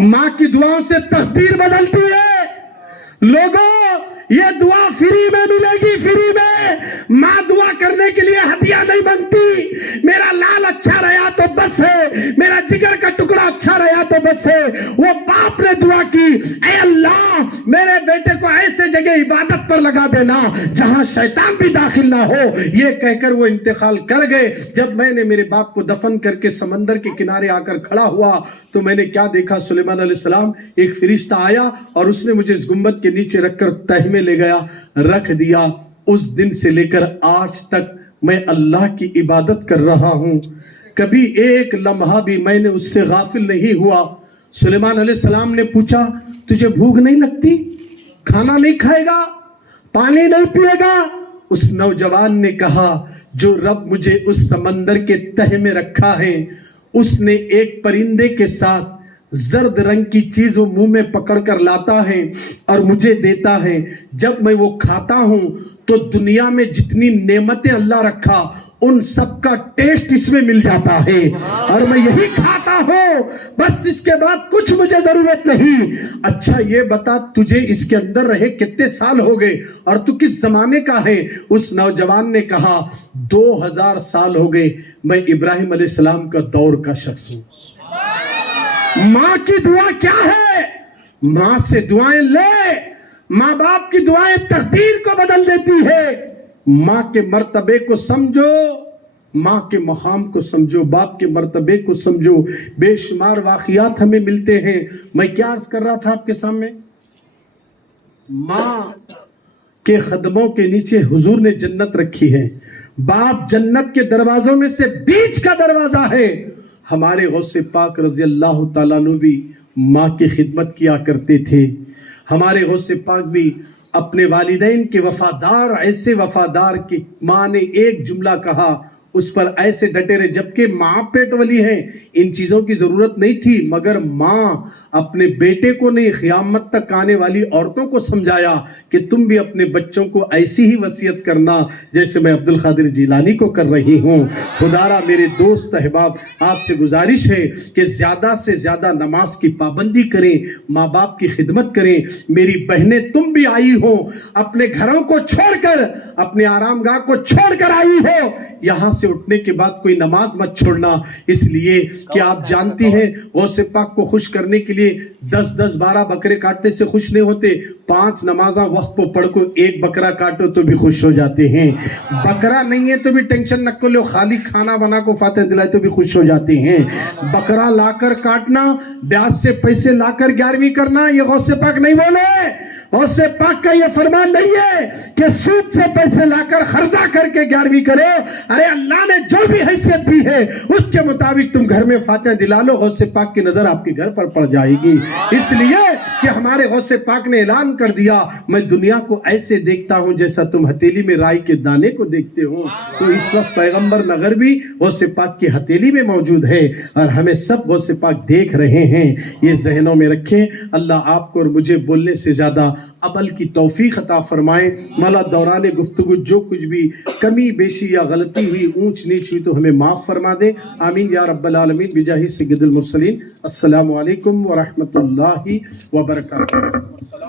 माँ की दुआओं से तकदीर बदलती है। लोगों, ये दुआ फ्री में मिलेगी, फ्री में। माँ दुआ करने के लिए हदिया नहीं बनती। मेरा लाल अच्छा रहा तो बस है, मेरा जिगर का टुकड़ा अच्छा रहा तो बस है। वो बाप ने दुआ की, ऐ अल्लाह मेरे बेटे को ऐसे जगह इबादत पर लगा देना जहां शैतान भी दाखिल ना हो। ये कहकर वो इंतकाल कर गए। जब मैंने मेरे बाप को दफन करके समंदर के किनारे आकर खड़ा हुआ तो मैंने क्या देखा, सुलेमान अलैहिस्सलाम, एक फरिश्ता आया और उसने मुझे इस गुंबद के नीचे रखकर तह में ले गया, रख दिया। उस दिन से लेकर आज तक मैं अल्लाह की इबादत कर रहा हूं, कभी एक लम्हा भी मैंने उससे गाफिल नहीं हुआ। सुलेमान अलैहिस्सलाम ने पूछा, तुझे भूख नहीं लगती, खाना नहीं खाएगा, पानी नहीं पिएगा? उस नौजवान ने कहा, जो रब मुझे उस समंदर के तह में रखा है उसने एक परिंदे के साथ जर्द रंग की चीज वो मुंह में पकड़कर लाता है और मुझे देता है। जब मैं वो खाता हूं तो दुनिया में जितनी नेमतें अल्लाह रखा उन सब का टेस्ट इसमें मिल जाता है और मैं यही खाता हूं, बस इसके बाद कुछ मुझे जरूरत नहीं। अच्छा ये बता, तुझे इसके अंदर रहे कितने साल हो गए और तू किस जमाने का है? उस नौजवान ने कहा, 2000 साल हो गए, मैं इब्राहिम अलैहिस्सलाम का दौर का शख्स हूं। माँ की दुआ क्या है? माँ से दुआएं ले। माँ बाप की दुआएं तकदीर को बदल देती है। माँ के मर्तबे को समझो, माँ के मकाम को समझो, बाप के मर्तबे को समझो। बेशुमार वाक़ियात हमें मिलते हैं। मैं क्या अर्ज कर रहा था आपके सामने? माँ के कदमों के नीचे हुजूर ने जन्नत रखी है। बाप जन्नत के दरवाजों में से बीच का दरवाजा है। हमारे गौसे पाक रज़ी अल्लाह ताला अन्हु भी माँ की खिदमत किया करते थे। हमारे गौसे पाक भी अपने वालिदैन के वफादार, ऐसे वफादार कि माँ ने एक जुमला कहा उस पर ऐसे डटे रहे, जबकि माँ पेट वाली है, इन चीज़ों की ज़रूरत नहीं थी, मगर माँ अपने बेटे को नहीं, क़यामत तक आने वाली औरतों को समझाया कि तुम भी अपने बच्चों को ऐसी ही वसीयत करना जैसे मैं अब्दुल कादिर जिलानी को कर रही हूँ। खुदारा मेरे दोस्त अहबाब, आपसे गुजारिश है कि ज़्यादा से ज़्यादा नमाज की पाबंदी करें, माँ बाप की खिदमत करें। मेरी बहनें, तुम भी आई हो, अपने घरों को छोड़कर, अपने आरामगाह को छोड़कर आई हो, यहाँ से से उठने के बाद कोई नमाज मत छोड़ना, इसलिए कि आप जानती हैं गौसे पाक को खुश करने के लिए 10-10 12 बकरे काटने से खुश नहीं होते, 5 नमाजा वक्त को पढ़ को 1 बकरा काटो तो भी खुश हो जाते हैं। बकरा नहीं है तो भी टेंशन न लो, खाली खाना बना को फातिहा दिलाए तो भी खुश हो जाते हैं। बकरा लाकर काटना, ब्याज से पैसे लाकर 11वीं करना, ये गौसे पाक नहीं बोले। गौसे पाक का ये फरमान नहीं है कि सूद से पैसे लाकर खर्चा करके 11वीं करो। अरे अल्लाह ने जो भी हैसियत दी है उसके मुताबिक तुम घर में फातिहा दिला लो, गौसे पाक की नजर आपके घर पर पड़ जाएगी। इसलिए कि हमारे गौसे पाक ने ऐलान कर दिया, मैं दुनिया को ऐसे देखता हूं जैसा तुम हथेली में राई के दाने को देखते हो। तो इस वक्त पैगंबर नगर भी गौसे पाक की हथेली में मौजूद है और हमें सब गौसे पाक देख रहे हैं। ये ज़हनों में रखें। अल्लाह आपको और मुझे बोलने से ज़्यादा अमल की तौफीक अता फरमाए। मौला दौरान गुफ्तगू जो कुछ भी कमी बेशी या गलती हुई, ऊंच नीच हुई तो हमें माफ़ फरमा दे। आमीन या रब्बल आलमीन बिजाही सय्यिदुल मुरसलीन। अस्सलामु अलैकुम व रहमतुल्लाहि व बरकातुहू।